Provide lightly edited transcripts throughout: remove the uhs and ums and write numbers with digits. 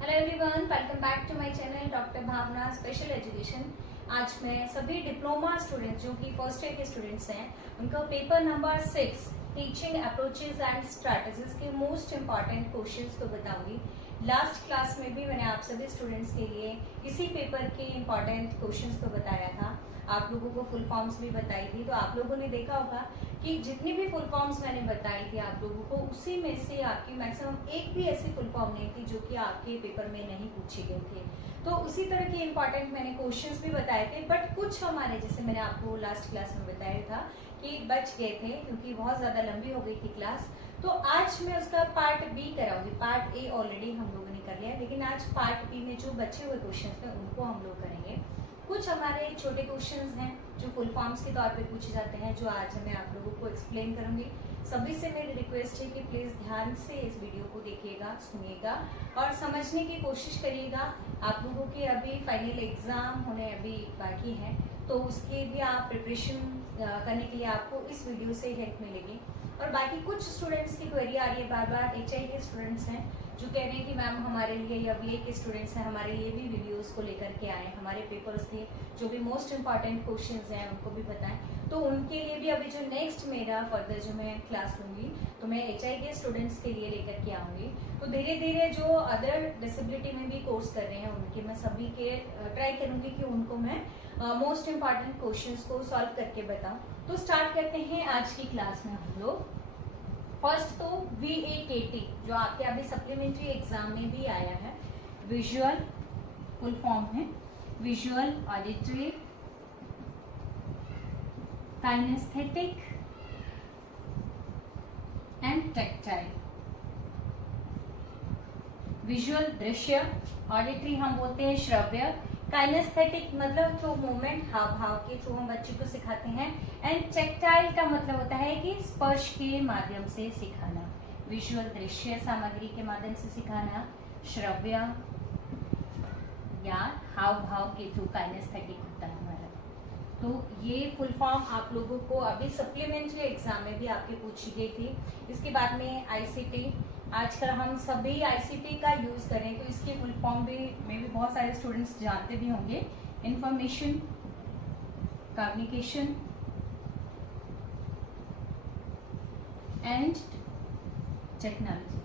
Hello everyone, welcome back to my channel doctor Bhavna special education. आज मैं सभी diploma students जो कि फर्स्ट ईयर के स्टूडेंट्स हैं उनको paper number 6 teaching approaches and strategies के मोस्ट इम्पॉर्टेंट क्वेश्चंस को बताऊंगी। लास्ट क्लास में भी मैंने आप सभी स्टूडेंट्स के लिए इसी पेपर के इम्पॉर्टेंट क्वेश्चंस को बताया था। आप लोगों को फुल फॉर्म्स भी बताई थी, तो आप लोगों ने देखा होगा कि जितनी भी फुल फॉर्म्स मैंने बताई थी आप लोगों को, उसी में से आपकी मैक्सिमम एक भी ऐसी फुल फॉर्म नहीं थी जो कि आपके पेपर में नहीं पूछे गए थे। तो उसी तरह के इम्पॉर्टेंट मैंने क्वेश्चंस भी बताए थे, बट कुछ हमारे, जैसे मैंने आपको लास्ट क्लास में बताया था कि बच गए थे क्योंकि बहुत ज्यादा लंबी हो गई थी क्लास। तो आज मैं उसका पार्ट बी कराऊंगी। पार्ट ए ऑलरेडी हम लोगों ने कर लिया, लेकिन आज पार्ट बी में जो बचे हुए क्वेश्चंस थे उनको हम लोग करेंगे। कुछ हमारे छोटे क्वेश्चंस हैं जो फुल फॉर्म्स के तौर पे पूछे जाते हैं, जो आज मैं आप लोगों को एक्सप्लेन करूंगी। सभी से मेरी रिक्वेस्ट है कि प्लीज ध्यान से इस वीडियो को देखिएगा, सुनिएगा और समझने की कोशिश करिएगा। आप लोगों के अभी फाइनल एग्जाम होने अभी बाकी है, तो उसके भी आप प्रिपरेशन करने के लिए आपको इस वीडियो से हेल्प मिलेगी। और बाकी कुछ स्टूडेंट्स की क्वेरी आ रही है बार बार, HI के स्टूडेंट्स हैं जो कह रहे हैं कि मैम हमारे लिए, या BA के स्टूडेंट्स हैं हमारे लिए भी वीडियोस को लेकर के आए, हमारे पेपर्स के जो भी मोस्ट इम्पॉर्टेंट क्वेश्चंस हैं उनको भी बताएं। तो उनके लिए भी अभी जो नेक्स्ट मेरा फर्दर जो मैं क्लास लूंगी तो मैं HI के स्टूडेंट्स के लिए लेकर के आऊंगी। तो धीरे धीरे जो अदर डिसेबिलिटी में भी कोर्स कर रहे हैं उनके मैं सभी के ट्राई करूंगी कि उनको मैं मोस्ट इम्पॉर्टेंट क्वेश्चंस को सॉल्व करके बताऊं। तो स्टार्ट करते हैं आज की क्लास में हम लोग। फर्स्ट तो VAKT जो आपके अभी सप्लीमेंट्री एग्जाम में भी आया है, विजुअल फुल फॉर्म है visual auditory kinesthetic and tactile. Visual दृश्य, ऑडिटरी हम बोलते हैं श्रव्य, काइनेस्थेटिक मतलब थ्रू मूवमेंट, हाव भाव के थ्रू हम बच्चे को सिखाते हैं, एंड टैक्टाइल का मतलब होता है कि स्पर्श के माध्यम से सिखाना। विजुअल दृश्य सामग्री के माध्यम से सिखाना, श्रव्य या हाव भाव के थ्रू काइनेस्थेटिक होता है हमारा। तो ये फुल फॉर्म आप लोगों को अभी सप्लीमेंट्री एग्जाम में भी आपके पूछी गई थी। इसके बाद में ICT, आजकल हम सभी ICT का यूज करें तो इसकी फुल फॉर्म भी में भी बहुत सारे स्टूडेंट्स जानते भी होंगे। Information communication and technology.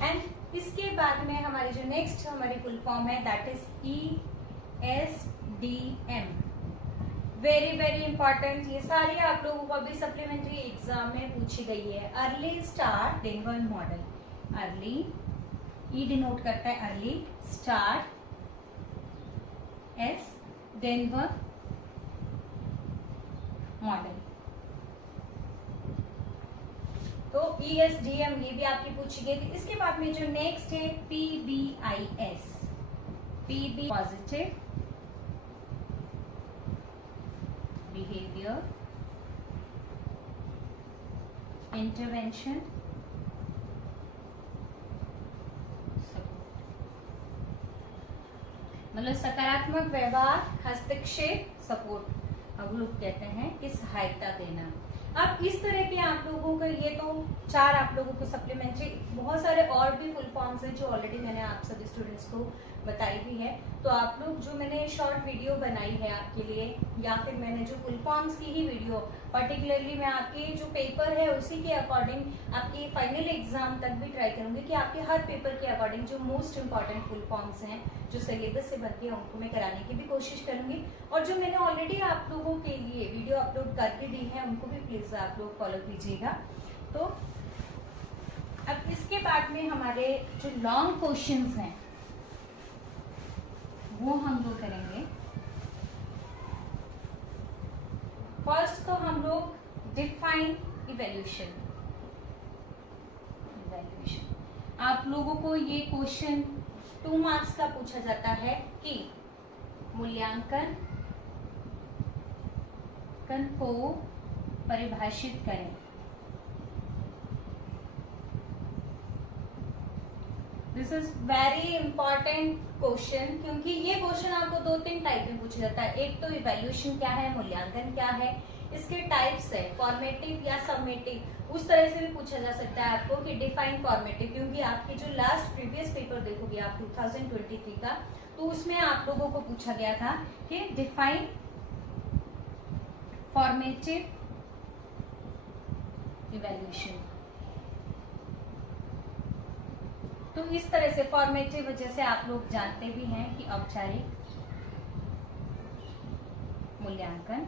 And इसके बाद में हमारी जो नेक्स्ट हमारी फुल फॉर्म है that is ESDM। Very very important, ये सारी आप लोगों को अभी सप्लीमेंट्री एग्जाम में पूछी गई है। Early start Denver model, early E denote करता है early, start S Denver model. तो ESDM ये भी आपकी पूछी गई थी। इसके बाद में जो नेक्स्ट है PBIS, PB positive behaviour intervention मतलब सकारात्मक व्यवहार, हस्तक्षेप, सपोर्ट अब लोग कहते हैं कि सहायता देना। अब इस तरह के आप लोगों का ये तो 4 आप लोगों को सप्लीमेंट्री, बहुत सारे और भी फुल फॉर्म्स हैं जो ऑलरेडी मैंने आप सभी स्टूडेंट्स को बताई भी है। तो आप लोग जो मैंने शॉर्ट वीडियो बनाई है आपके लिए, या फिर मैंने जो फुल फॉर्म्स की ही वीडियो पर्टिकुलरली मैं आपके जो पेपर है उसी के अकॉर्डिंग आपके फाइनल एग्जाम तक भी ट्राई करूंगी कि आपके हर पेपर के अकॉर्डिंग जो मोस्ट इंपॉर्टेंट फुल फॉर्म्स हैं जो सिलेबस से बनती है उनको मैं कराने की भी कोशिश करूंगी। और जो मैंने ऑलरेडी आप लोगों के लिए वीडियो अपलोड करके दी है उनको भी प्लीज आप लोग फॉलो कीजिएगा। तो अब इसके बाद में हमारे जो लॉन्ग क्वेश्चंस हैं वो हम लोग करेंगे। फर्स्ट तो हम लोग डिफाइन इवैल्यूएशन। आप लोगों को ये क्वेश्चन 2 मार्क्स का पूछा जाता है कि मूल्यांकन को परिभाषित करें। This is very important question, क्योंकि ये क्वेश्चन आपको 2-3 टाइप में पूछा जाता है। एक तो इवैल्यूएशन क्या है, मूल्यांकन क्या है, इसके टाइप्स है फॉर्मेटिव या सबमेटिव। उस तरह से भी पूछा जा सकता है आपको कि डिफाइन फॉर्मेटिव, क्योंकि आपकी जो लास्ट प्रीवियस पेपर देखोगे आप 2023 का, तो उसमें आप लोगों को पूछा गया था कि डिफाइन फॉर्मेटिव इवैल्यूएशन। तो इस तरह से फॉर्मेटिव जैसे आप लोग जानते भी हैं कि औपचारिक मूल्यांकन,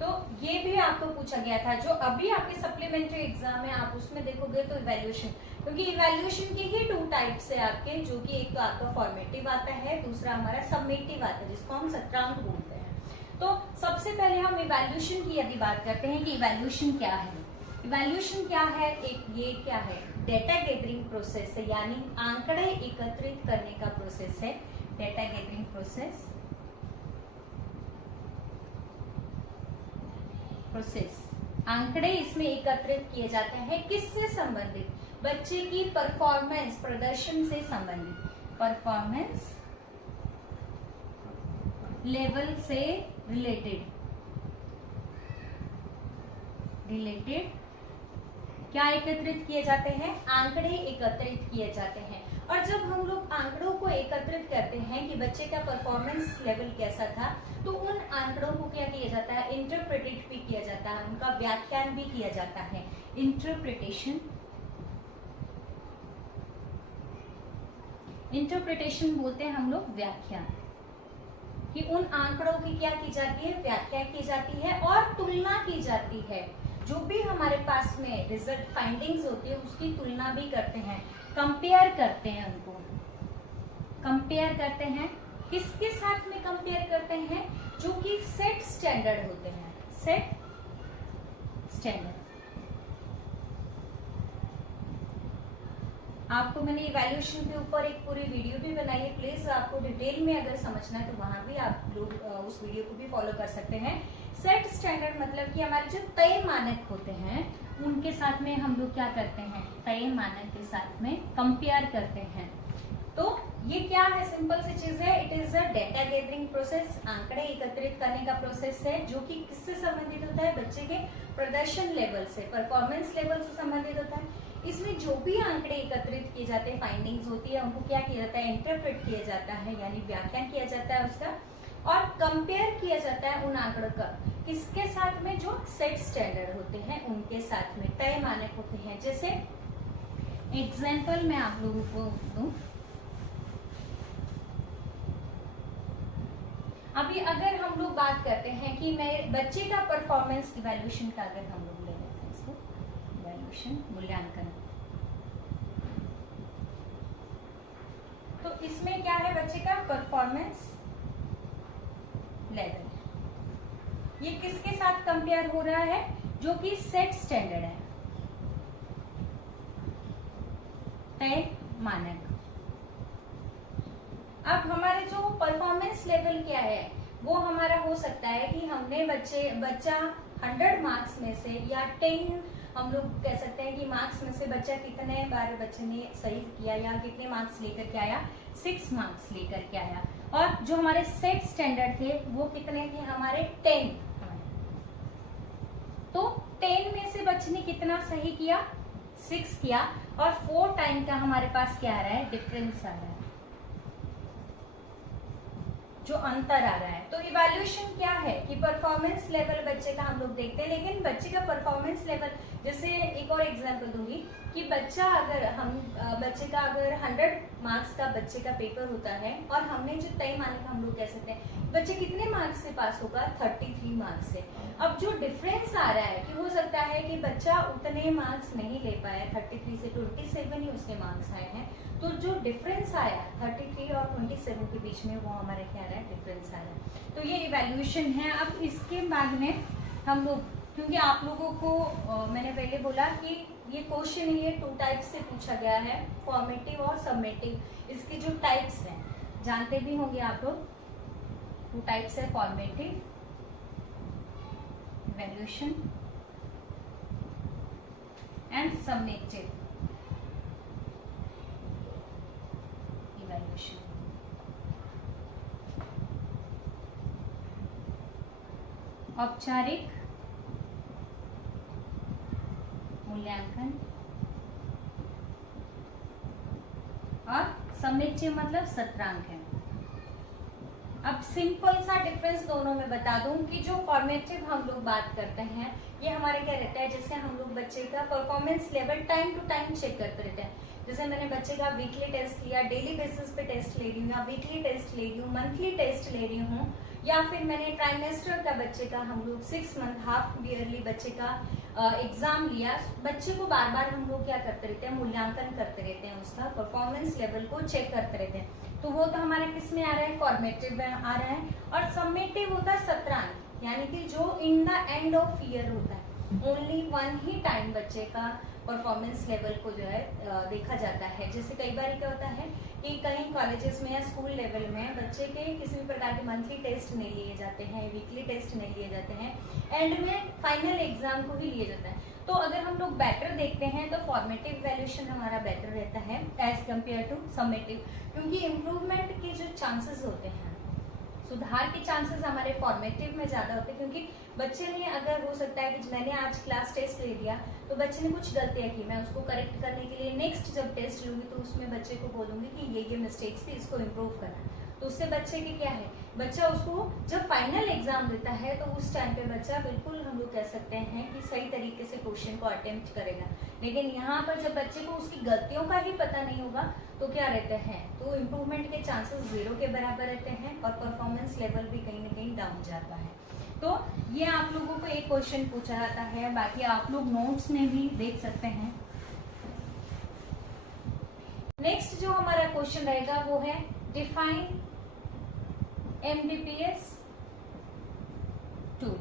तो ये भी आपको पूछा गया था। जो अभी आपके सप्लीमेंट्री एग्जाम है आप उसमें देखोगे तो इवैल्यूएशन, क्योंकि इवैल्यूएशन के ही 2 टाइप्स है आपके, जो कि एक तो आपका फॉर्मेटिव आता है, दूसरा हमारा सबमिटिव आता है जिसको हम सत्रांक बोलते हैं। तो सबसे पहले हम इवैल्यूएशन की यदि बात करते हैं कि इवैल्यूएशन क्या है। इवैल्यूएशन क्या है, एक ये क्या है, डेटा गैदरिंग प्रोसेस है, यानी आंकड़े एकत्रित करने का प्रोसेस है, डेटा गैदरिंग प्रोसेस। आंकड़े इसमें एकत्रित किए जाते हैं, किससे संबंधित, बच्चे की परफॉर्मेंस, प्रदर्शन से संबंधित, परफॉर्मेंस लेवल से रिलेटेड क्या एकत्रित किए जाते हैं, आंकड़े एकत्रित किए जाते हैं। और जब हम लोग आंकड़ों को एकत्रित करते हैं कि बच्चे का परफॉर्मेंस लेवल कैसा था, तो उन आंकड़ों को क्या किया जाता है, इंटरप्रेटेड भी किया जाता है, उनका व्याख्यान भी किया जाता है, इंटरप्रिटेशन बोलते हैं हम लोग व्याख्या, कि उन आंकड़ों की क्या की जाती है, व्याख्या की जाती है और तुलना की जाती है। जो भी हमारे पास में रिजल्ट फाइंडिंग्स होती है उसकी तुलना भी करते हैं, कंपेयर करते हैं, उनको कंपेयर करते हैं। किसके साथ में कंपेयर करते हैं, जो कि सेट स्टैंडर्ड होते हैं, सेट स्टैंडर्ड। आपको मैंने इवैल्यूएशन के ऊपर एक पूरी वीडियो भी बनाई है, प्लीज आपको डिटेल में अगर समझना है तो वहां भी आप लोग उस वीडियो को भी फॉलो कर सकते हैं। सेट स्टैंडर्ड मतलब कि हमारे जो तय मानक होते हैं उनके साथ में हम लोग क्या करते हैं, तय मानक के साथ में कंपेयर करते हैं। तो ये क्या है, सिंपल सी चीज है, it is a data gathering process, आंकड़े एकत्रित करने का प्रोसेस है, जो कि किससे संबंधित होता है, बच्चे के प्रदर्शन लेवल से, परफॉर्मेंस लेवल से संबंधित होता है। इसमें जो भी आंकड़े एकत्रित किए जाते हैं, फाइंडिंग्स होती है, उनको क्या किया जाता है, इंटरप्रेट किया जाता है, यानी व्याख्यान किया जाता है उसका, और कंपेयर किया जाता है उन आंकड़ों का किसके साथ में, जो सेट स्टैंडर्ड होते हैं उनके साथ में, तय मानक होते हैं। जैसे एग्जाम्पल मैं आप लोगों को दूं, अभी अगर हम लोग बात करते हैं कि मैं बच्चे का परफॉर्मेंस इवैल्यूएशन का, अगर हम लोग ले लेते हैं इसको, इवैल्यूएशन मूल्यांकन, तो इसमें क्या है, बच्चे का परफॉर्मेंस लेवल, ये किसके साथ कंपेयर हो रहा है, जो कि सेट स्टैंडर्ड है, तय मानक। अब हमारे जो परफॉर्मेंस लेवल क्या है, वो हमारा हो सकता है कि हमने बच्चा 100 मार्क्स में से, या 10 हम लोग कह सकते हैं कि मार्क्स में से बच्चा कितने बार बच्चे ने सही किया, या कितने मार्क्स लेकर के आया, 6 मार्क्स लेकर के आया। और जो हमारे सेट स्टैंडर्ड थे वो कितने थे, हमारे 10। तो 10 में से बच्चे ने कितना सही किया, 6 किया, और 4 टाइम का हमारे पास क्या आ रहा है, डिफरेंस आ रहा है, जो अंतर आ रहा है। तो इवैल्यूएशन क्या है कि परफॉर्मेंस लेवल बच्चे का हम लोग देखते हैं, लेकिन बच्चे का परफॉर्मेंस लेवल, जैसे एक और एग्जांपल दूंगी कि बच्चे का अगर 100 मार्क्स का बच्चे का पेपर होता है, और हमने जो तय मानक हम लोग कह सकते हैं बच्चे कितने मार्क्स से पास होगा, 33 मार्क्स से। अब जो डिफरेंस आ रहा है कि हो सकता है कि बच्चा उतने मार्क्स नहीं ले पाया, 33 से 27 ही उसके मार्क्स आए हैं, तो जो डिफरेंस आया 33 और 27 के बीच में, वो हमारे क्या आ रहा है, डिफरेंस आ रहा है। तो ये इवैल्यूएशन है। अब इसके बाद में हम लोग, क्योंकि आप लोगों को मैंने पहले बोला कि ये क्वेश्चन ये 2 टाइप से पूछा गया है, फॉर्मेटिव और सबमेटिव, इसके जो टाइप्स हैं जानते भी होंगे आप लोग, 2 टाइप्स है, formative evaluation and summative evaluation. औपचारिक मूल्यांकन, और समेटिव मतलब सत्रांक है। अब सिंपल सा डिफरेंस दोनों में बता दूं कि जो फॉर्मेटिव हम लोग बात करते हैं ये हमारे क्या रहता है, जैसे हम लोग बच्चे का performance level time to time check करते रहते हैं। जैसे मैंने बच्चे का वीकली टेस्ट लिया, डेली बेसिस पे टेस्ट ले रही हूँ, या वीकली टेस्ट ले रही हूँ, मंथली टेस्ट ले रही हूँ, या फिर मैंने ट्राइमेस्टर का बच्चे का हम लोग 6 मंथ हाफ ईयरली बच्चे का एग्जाम लिया। बच्चे को बार बार हम लोग क्या करते रहते हैं, मूल्यांकन करते रहते हैं, उसका परफॉर्मेंस लेवल को चेक करते रहते हैं। तो वो तो हमारा किस में आ रहा है, फॉर्मेटिव में आ रहा है। और समेटिव होता है सत्रांक, यानी कि जो in the end of year होता है, ओनली वन ही टाइम बच्चे का परफॉर्मेंस लेवल को जो है देखा जाता है। जैसे कई बार क्या होता है कि कहीं कॉलेजेस में या स्कूल लेवल में बच्चे के किसी भी प्रकार के मंथली टेस्ट नहीं लिए जाते हैं, वीकली टेस्ट नहीं लिए जाते हैं, एंड में फाइनल एग्जाम को ही लिए जाता है। तो अगर हम लोग बेटर देखते हैं तो फॉर्मेटिव वैल्यूएशन हमारा बेटर रहता है एज कम्पेयर टू समेटिव, क्योंकि इम्प्रूवमेंट के जो चांसेस होते हैं, सुधार के चांसेस हमारे फॉर्मेटिव में ज्यादा होते हैं। क्योंकि बच्चे ने, अगर हो सकता है कि मैंने आज क्लास टेस्ट ले लिया तो बच्चे ने कुछ गलतियां की, मैं उसको करेक्ट करने के लिए नेक्स्ट जब टेस्ट लूंगी तो उसमें बच्चे को बोलूंगी कि ये मिस्टेक्स थी, इसको इम्प्रूव करना। तो उससे बच्चे के क्या है, बच्चा उसको जब फाइनल एग्जाम देता है तो उस टाइम पे बच्चा बिल्कुल हम लोग कह सकते हैं कि सही तरीके से क्वेश्चन को अटेम्प्ट करेगा। लेकिन यहाँ पर जब बच्चे को उसकी गलतियों का ही पता नहीं होगा तो क्या रहते हैं, तो इम्प्रूवमेंट के चांसेस 0 के बराबर रहते हैं और परफॉर्मेंस लेवल भी कहीं ना कहीं डाउन जाता है। तो ये आप लोगों को एक क्वेश्चन पूछा जाता है, बाकी आप लोग नोट्स में भी देख सकते हैं। नेक्स्ट जो हमारा क्वेश्चन रहेगा वो है डिफाइन MDPS टूल।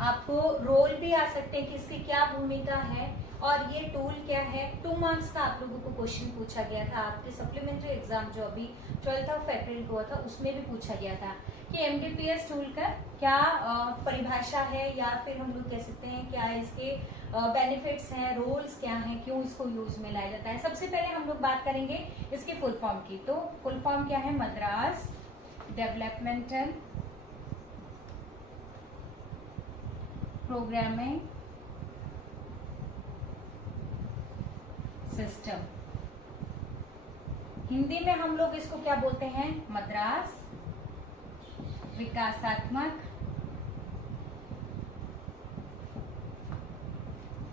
आपको रोल भी आ सकते हैं कि इसकी क्या भूमिका है और ये टूल क्या है। 2 मार्क्स का आप लोगों को क्वेश्चन पूछा गया था आपके सप्लीमेंट्री एग्जाम जो अभी 12 अप्रैल को हुआ था, उसमें भी पूछा गया था कि MDPS टूल का क्या परिभाषा है, या फिर हम लोग कह सकते हैं क्या इसके बेनिफिट्स हैं, रोल्स क्या हैं, क्यों इसको यूज में लाया जाता है। सबसे पहले हम लोग बात करेंगे इसके फुल फॉर्म की। तो फुल फॉर्म क्या है, Madras developmental programming system. Hindi में हम लोग इसको क्या बोलते हैं, मद्रास विकासात्मक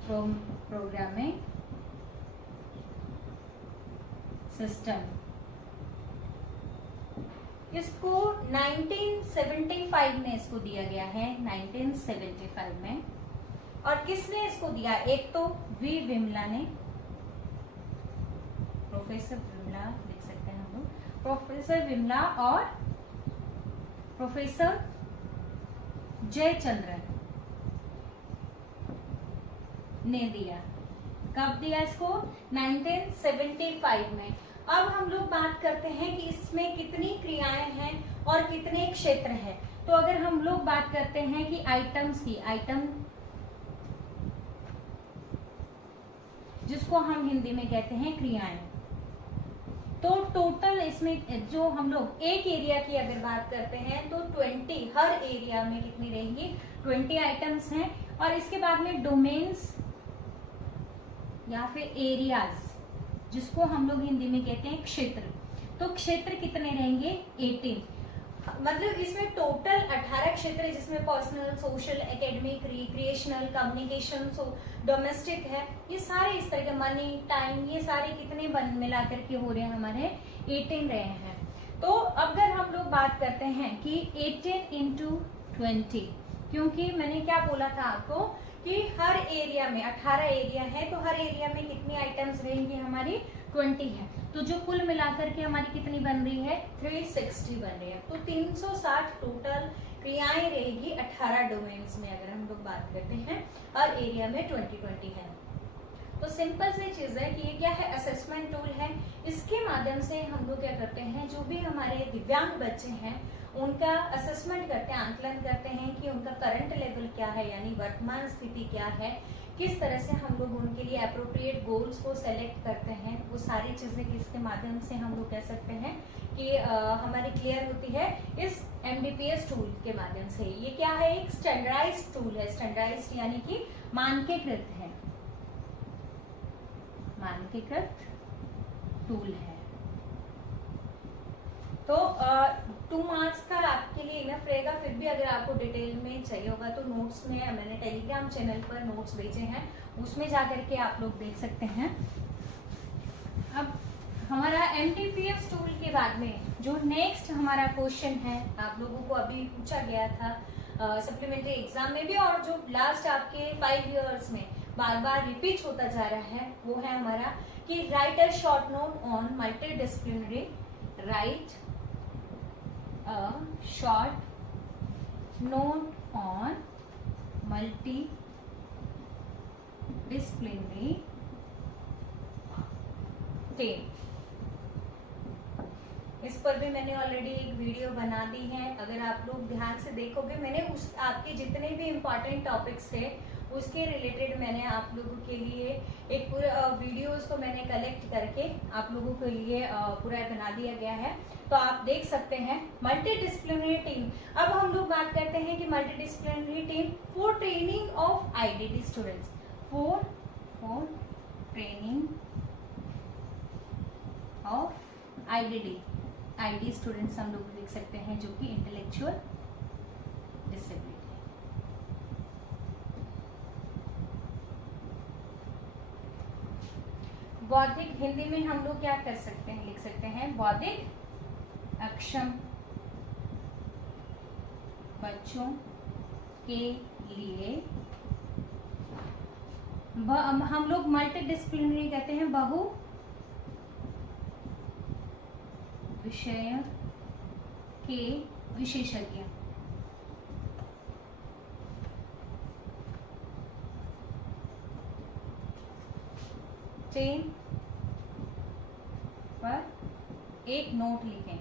प्रोग्रामिंग सिस्टम। इसको 1975 में इसको दिया गया है, 1975 में। और किसने इसको दिया, एक तो वी विमला ने, प्रोफेसर विमला लिख सकते हैं हम लोग, प्रोफेसर विमला और प्रोफेसर जयचंद्रन ने दिया। कब दिया इसको, 1975 में। अब हम लोग बात करते हैं कि इसमें कितनी क्रियाएं हैं और कितने क्षेत्र हैं। तो अगर हम लोग बात करते हैं कि आइटम्स की, आइटम जिसको हम हिंदी में कहते हैं क्रियाएं, तो टोटल इसमें जो हम लोग एक एरिया की अगर बात करते हैं तो 20, हर एरिया में कितनी रहेंगी, 20 आइटम्स हैं। और इसके बाद में डोमेन्स या फिर एरियाज जिसको हम लोग हिंदी में कहते हैं क्षेत्र, तो क्षेत्र कितने रहेंगे, 18। मतलब इसमें टोटल 18 क्षेत्र है, जिसमें personal, social, academic, recreational, communication, domestic है, ये सारे इस तरह के, मनी, टाइम, ये सारे कितने मिला करके हो रहे हैं, हमारे 18 रहे हैं। तो अगर हम लोग बात करते हैं कि 18 into 20, क्योंकि मैंने क्या बोला था आपको कि हर एरिया में 18 एरिया है, तो हर एरिया में कितनी आइटम्स रहेंगी, हमारी 20 है। तो जो कुल मिलाकर के हमारी कितनी बन रही है, 360 बन रही है। तो 360 टोटल क्रियाएं रहेगी 18 डोमेन्स में, अगर हम लोग बात करते हैं हर एरिया में 20 है। तो सिंपल सी चीज है कि ये क्या है, असेसमेंट टूल है। इसके माध्यम से हम लोग क्या करते हैं, जो भी हमारे दिव्यांग बच्चे हैं उनका असेसमेंट करते हैं, आंकलन करते हैं कि उनका करंट लेवल क्या है, यानी वर्तमान स्थिति क्या है, किस तरह से हम लोग उनके लिए अप्रोप्रिएट गोल्स को सेलेक्ट करते हैं। वो सारी चीजें इसके माध्यम से हम लोग कह सकते हैं कि हमारी क्लियर होती है इस MDPS टूल के माध्यम से। ये क्या है, एक स्टैंडर्डाइज्ड टूल है, स्टैंडर्डाइज्ड यानी कि मानकीकृत है। मानकीकृत टूल है। तो 2 मार्क्स का आपके लिए इनफ रहेगा। फिर भी अगर आपको डिटेल में चाहिए होगा तो नोट्स में मैंने टेलीग्राम चैनल पर नोट्स भेजे हैं, उसमें जाकर के आप लोग देख सकते हैं। अब हमारा MTPS टूल के बाद में जो नेक्स्ट हमारा क्वेश्चन है, आप लोगों को अभी पूछा गया था सप्लीमेंट्री एग्जाम में भी, और जो लास्ट आपके 5 इयर्स में बार बार रिपीट होता जा रहा है, वो है हमारा कि right a short note on multi disciplinary, right a short note on multidisciplinary team। इस पर भी मैंने ऑलरेडी एक वीडियो बना दी है, अगर आप लोग ध्यान से देखोगे मैंने उस आपके जितने भी इम्पोर्टेंट टॉपिक्स थे उसके रिलेटेड मैंने आप लोगों के लिए एक पूरा वीडियोस को मैंने कलेक्ट करके आप लोगों के लिए पूरा बना दिया गया है, तो आप देख सकते हैं। मल्टी डिसिप्लिनरी टीम, अब हम लोग बात करते हैं कि multi disciplinary team for training of IDD students, for training of IDD students हम लोग देख सकते हैं, जो कि इंटेलेक्चुअल डिसेबिलिटी। बौद्धिक, हिंदी में हम लोग क्या कर सकते हैं, लिख सकते हैं बौद्धिक अक्षम बच्चों के लिए हम लोग मल्टी डिसिप्लिनरी कहते हैं, बहु विषय के विशेषज्ञ। टेन पर एक नोट लिखें।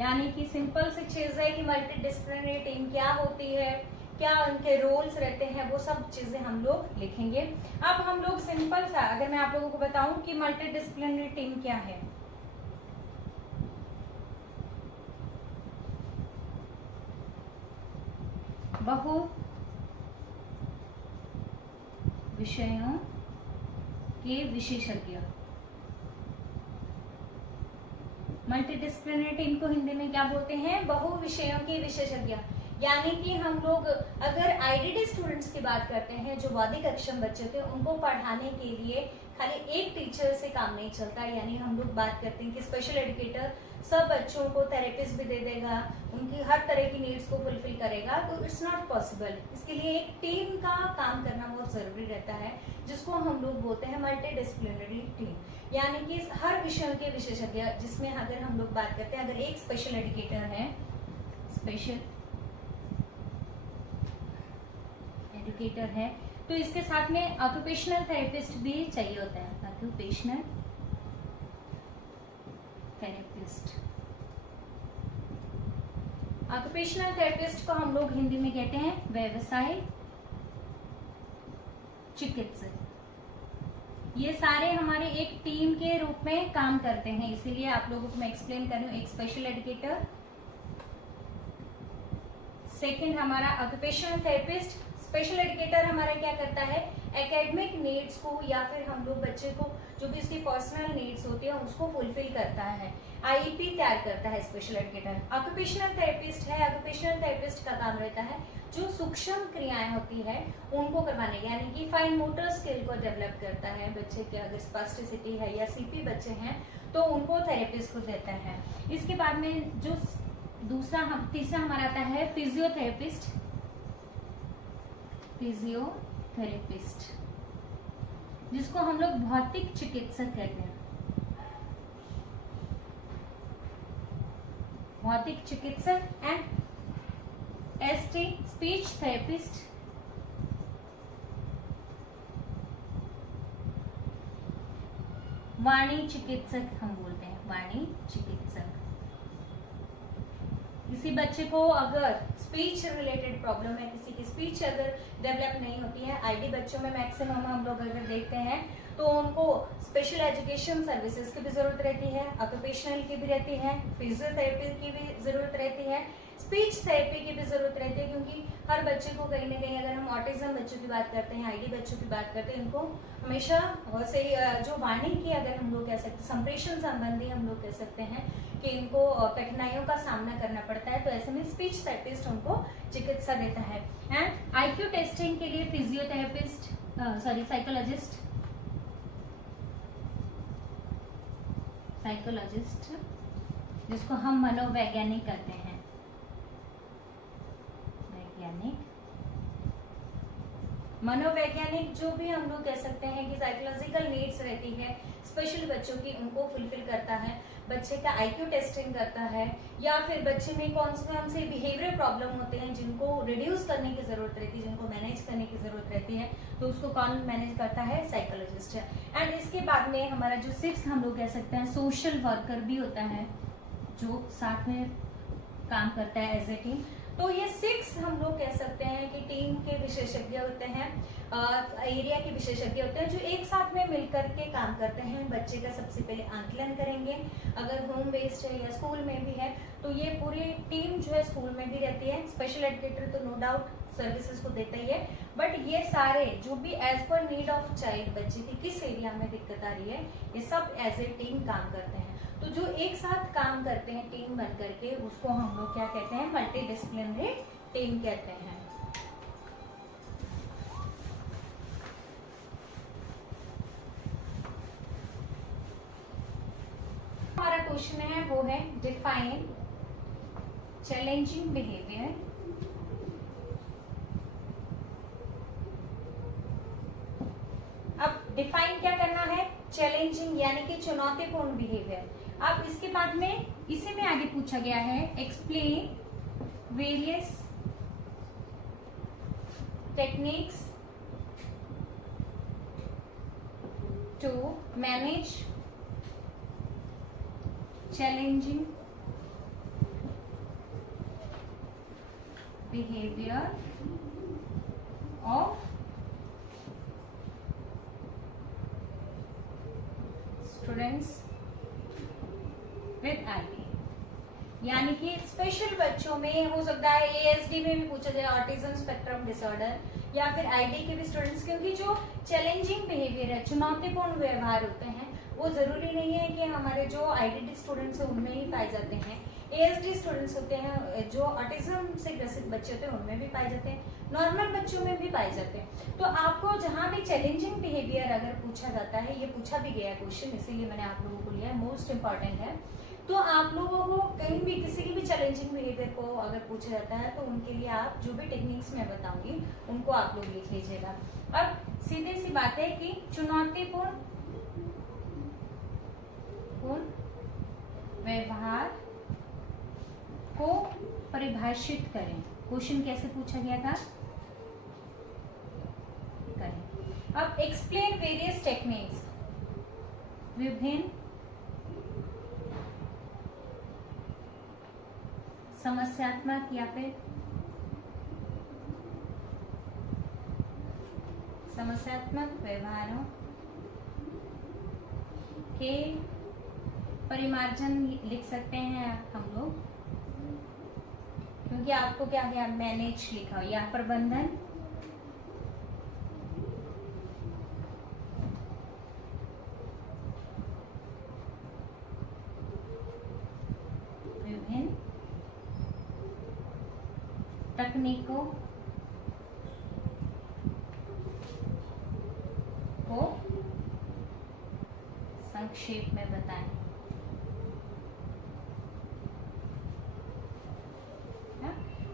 यानी कि सिंपल सी चीज है कि मल्टी डिसिप्लिनरी टीम क्या होती है, क्या उनके रोल्स रहते हैं, वो सब चीजें हम लोग लिखेंगे। अब हम लोग सिंपल सा, अगर मैं आप लोगों को बताऊं कि मल्टी डिसिप्लिनरी टीम क्या है, बहु विषयों के विशेषज्ञ। मल्टी डिसिप्लिनरी टीम को हिंदी में क्या बोलते हैं, बहु विषयों के विशेषज्ञ। यानी कि हम लोग अगर IDD स्टूडेंट्स की बात करते हैं, जो बौद्धिक अक्षम बच्चे थे, उनको पढ़ाने के लिए खाली एक टीचर से काम नहीं चलता। यानी हम लोग बात करते हैं कि स्पेशल एजुकेटर सब बच्चों को थेरेपिस्ट भी दे देगा, उनकी हर तरह की नीड्स को फुलफिल करेगा, तो इट्स नॉट पॉसिबल। इसके लिए एक टीम का काम करना बहुत जरूरी रहता है, जिसको हम लोग बोलते हैं मल्टी डिसिप्लिनरी टीम। यानी कि हर विषयों के विशेषज्ञ, जिसमें अगर हम लोग बात करते हैं, अगर एक स्पेशल एजुकेटर है, स्पेशल एजुकेटर है, तो इसके साथ में ऑक्यूपेशनल थेरेपिस्ट भी चाहिए होता है। ऑक्यूपेशनल थेरेपिस्ट, ऑक्यूपेशनल थेरेपिस्ट को हम लोग हिंदी में कहते हैं व्यवसाय चिकित्सक। ये सारे हमारे एक टीम के रूप में काम करते हैं, इसीलिए आप लोगों को मैं एक्सप्लेन कर रही हूँ। एक स्पेशल एजुकेटर, सेकंड हमारा ऑक्यूपेशनल थेरेपिस्ट। स्पेशल एजुकेटर हमारा क्या करता है, एकेडमिक नीड्स को या फिर हम लोग बच्चे को जो भी उसकी पर्सनल नीड्स होती है उसको फुलफिल करता है, IEP तैयार करता है स्पेशल एजुकेटर। ऑक्यूपेशनल थेरेपिस्ट है, ऑक्यूपेशनल थेरेपिस्ट का काम रहता है जो सूक्ष्म क्रियाएं होती है उनको करवाने, यानी कि फाइन मोटर स्किल को डेवलप करता है। बच्चे के अगर स्पास्टिसिटी है या CP बच्चे हैं तो उनको थेरेपिस्ट को देता है। इसके बाद में जो तीसरा हमारा आता है फिजियोथेरेपिस्ट। फिजियोथेरेपिस्ट जिसको हम लोग भौतिक चिकित्सक कहते हैं, भौतिक चिकित्सक। एंड ST स्पीच थेरेपिस्ट, वाणी चिकित्सक हम बोलते हैं, वाणी चिकित्सक। किसी बच्चे को अगर स्पीच रिलेटेड प्रॉब्लम है, किसी की स्पीच अगर डेवलप नहीं होती है, ID बच्चों में मैक्सिमम हम लोग अगर देखते हैं तो उनको स्पेशल एजुकेशन सर्विसेज की भी जरूरत रहती है, ऑक्यूपेशनल की भी रहती है, फिजियोथेरेपी की भी जरूरत रहती है। स्पीच थेरेपी की भी जरूरत रहती है, क्योंकि हर बच्चे को कहीं ना कहीं, अगर हम ऑटिज्म बच्चों की बात करते हैं, आईडी बच्चों की बात करते हैं, इनको हमेशा से जो वाणी की, अगर हम लोग कह सकते हैं, संप्रेषण संबंधी हम लोग कह सकते हैं कि इनको कठिनाइयों का सामना करना पड़ता है, तो ऐसे में स्पीच थेरेपिस्ट उनको चिकित्सा देता है। एंड आईक्यू टेस्टिंग के लिए फिजियोथेरेपिस्ट, साइकोलॉजिस्ट जिसको हम मनोवैज्ञानिक कहते हैं, मनोवैज्ञानिक जो भी हम लोग कह सकते हैं कि साइकोलॉजिकल नीड्स रहती है स्पेशल बच्चों की, उनको फुलफिल करता है, बच्चे का आईक्यू टेस्टिंग करता है, या फिर बच्चे में कौन से बिहेवियर प्रॉब्लम होते हैं जिनको रिड्यूस करने की जरूरत रहती है, जिनको मैनेज करने की जरूरत रहती है, तो उसको कौन मैनेज करता है? साइकोलॉजिस्ट है। एंड इसके बाद में हमारा जो 6th हम लोग कह सकते हैं सोशल वर्कर भी होता है, जो साथ में काम करता है एज ए टीम। तो ये 6 हम लोग कह सकते हैं कि टीम के विशेषज्ञ होते हैं, एरिया के विशेषज्ञ होते हैं, जो एक साथ में मिलकर के काम करते हैं। बच्चे का सबसे पहले आंकलन करेंगे, अगर होम बेस्ड है या स्कूल में भी है तो ये पूरी टीम जो है स्कूल में भी रहती है। स्पेशल एजुकेटर तो नो डाउट सर्विसेज को देता ही है, बट ये सारे जो भी as per need of child, बच्चे की किस एरिया में दिक्कत आ रही है, ये सब एज ए टीम काम करते हैं। तो जो एक साथ काम करते हैं टीम बन करके, उसको हम लोग क्या कहते हैं? मल्टी डिसिप्लिनरी टीम कहते हैं। हमारा क्वेश्चन है वो है डिफाइन चैलेंजिंग बिहेवियर अब डिफाइन क्या करना है? चैलेंजिंग यानी कि चुनौतीपूर्ण बिहेवियर। अब इसके बाद में इसी में आगे पूछा गया है explain various techniques to manage challenging behaviour of students with ID. यानी कि स्पेशल बच्चों में हो सकता है, एएसडी में भी पूछा जाए, ऑटिज्म स्पेक्ट्रम डिसऑर्डर, या फिर आईडी के भी स्टूडेंट्स, क्योंकि जो चैलेंजिंग बिहेवियर है, चुनौतीपूर्ण व्यवहार होते हैं, वो जरूरी नहीं है कि हमारे जो आईडी स्टूडेंट्स हैं उनमें ही पाए जाते हैं। एएसडी स्टूडेंट्स होते हैं, जो ऑटिज्म से ग्रसित बच्चे होते हैं, उनमें भी पाए जाते हैं, नॉर्मल बच्चों में भी पाए जाते हैं। तो आपको जहां भी चैलेंजिंग बिहेवियर अगर पूछा जाता है, ये पूछा भी गया क्वेश्चन, इसीलिए मैंने आप लोगों को लिया है, मोस्ट इंपॉर्टेंट है। तो आप लोगों को कहीं भी किसी की भी चैलेंजिंग बिहेवियर को अगर पूछा जाता है, तो उनके लिए आप जो भी टेक्निक्स मैं बताऊंगी उनको आप लोग लिख लीजिएगा। अब सीधे सी बात है कि चुनौतीपूर्ण व्यवहार को परिभाषित करें। क्वेश्चन कैसे पूछा गया था? करें। अब एक्सप्लेन वेरियस टेक्निक्स, विभिन्न समस्यात्मक या फिर समस्यात्मक व्यवहारों के परिमार्जन लिख सकते हैं हम लोग, क्योंकि आपको क्या है, मैनेज लिखा हो या प्रबंधन विभिन्न तकनीकों को संक्षेप में बताएं।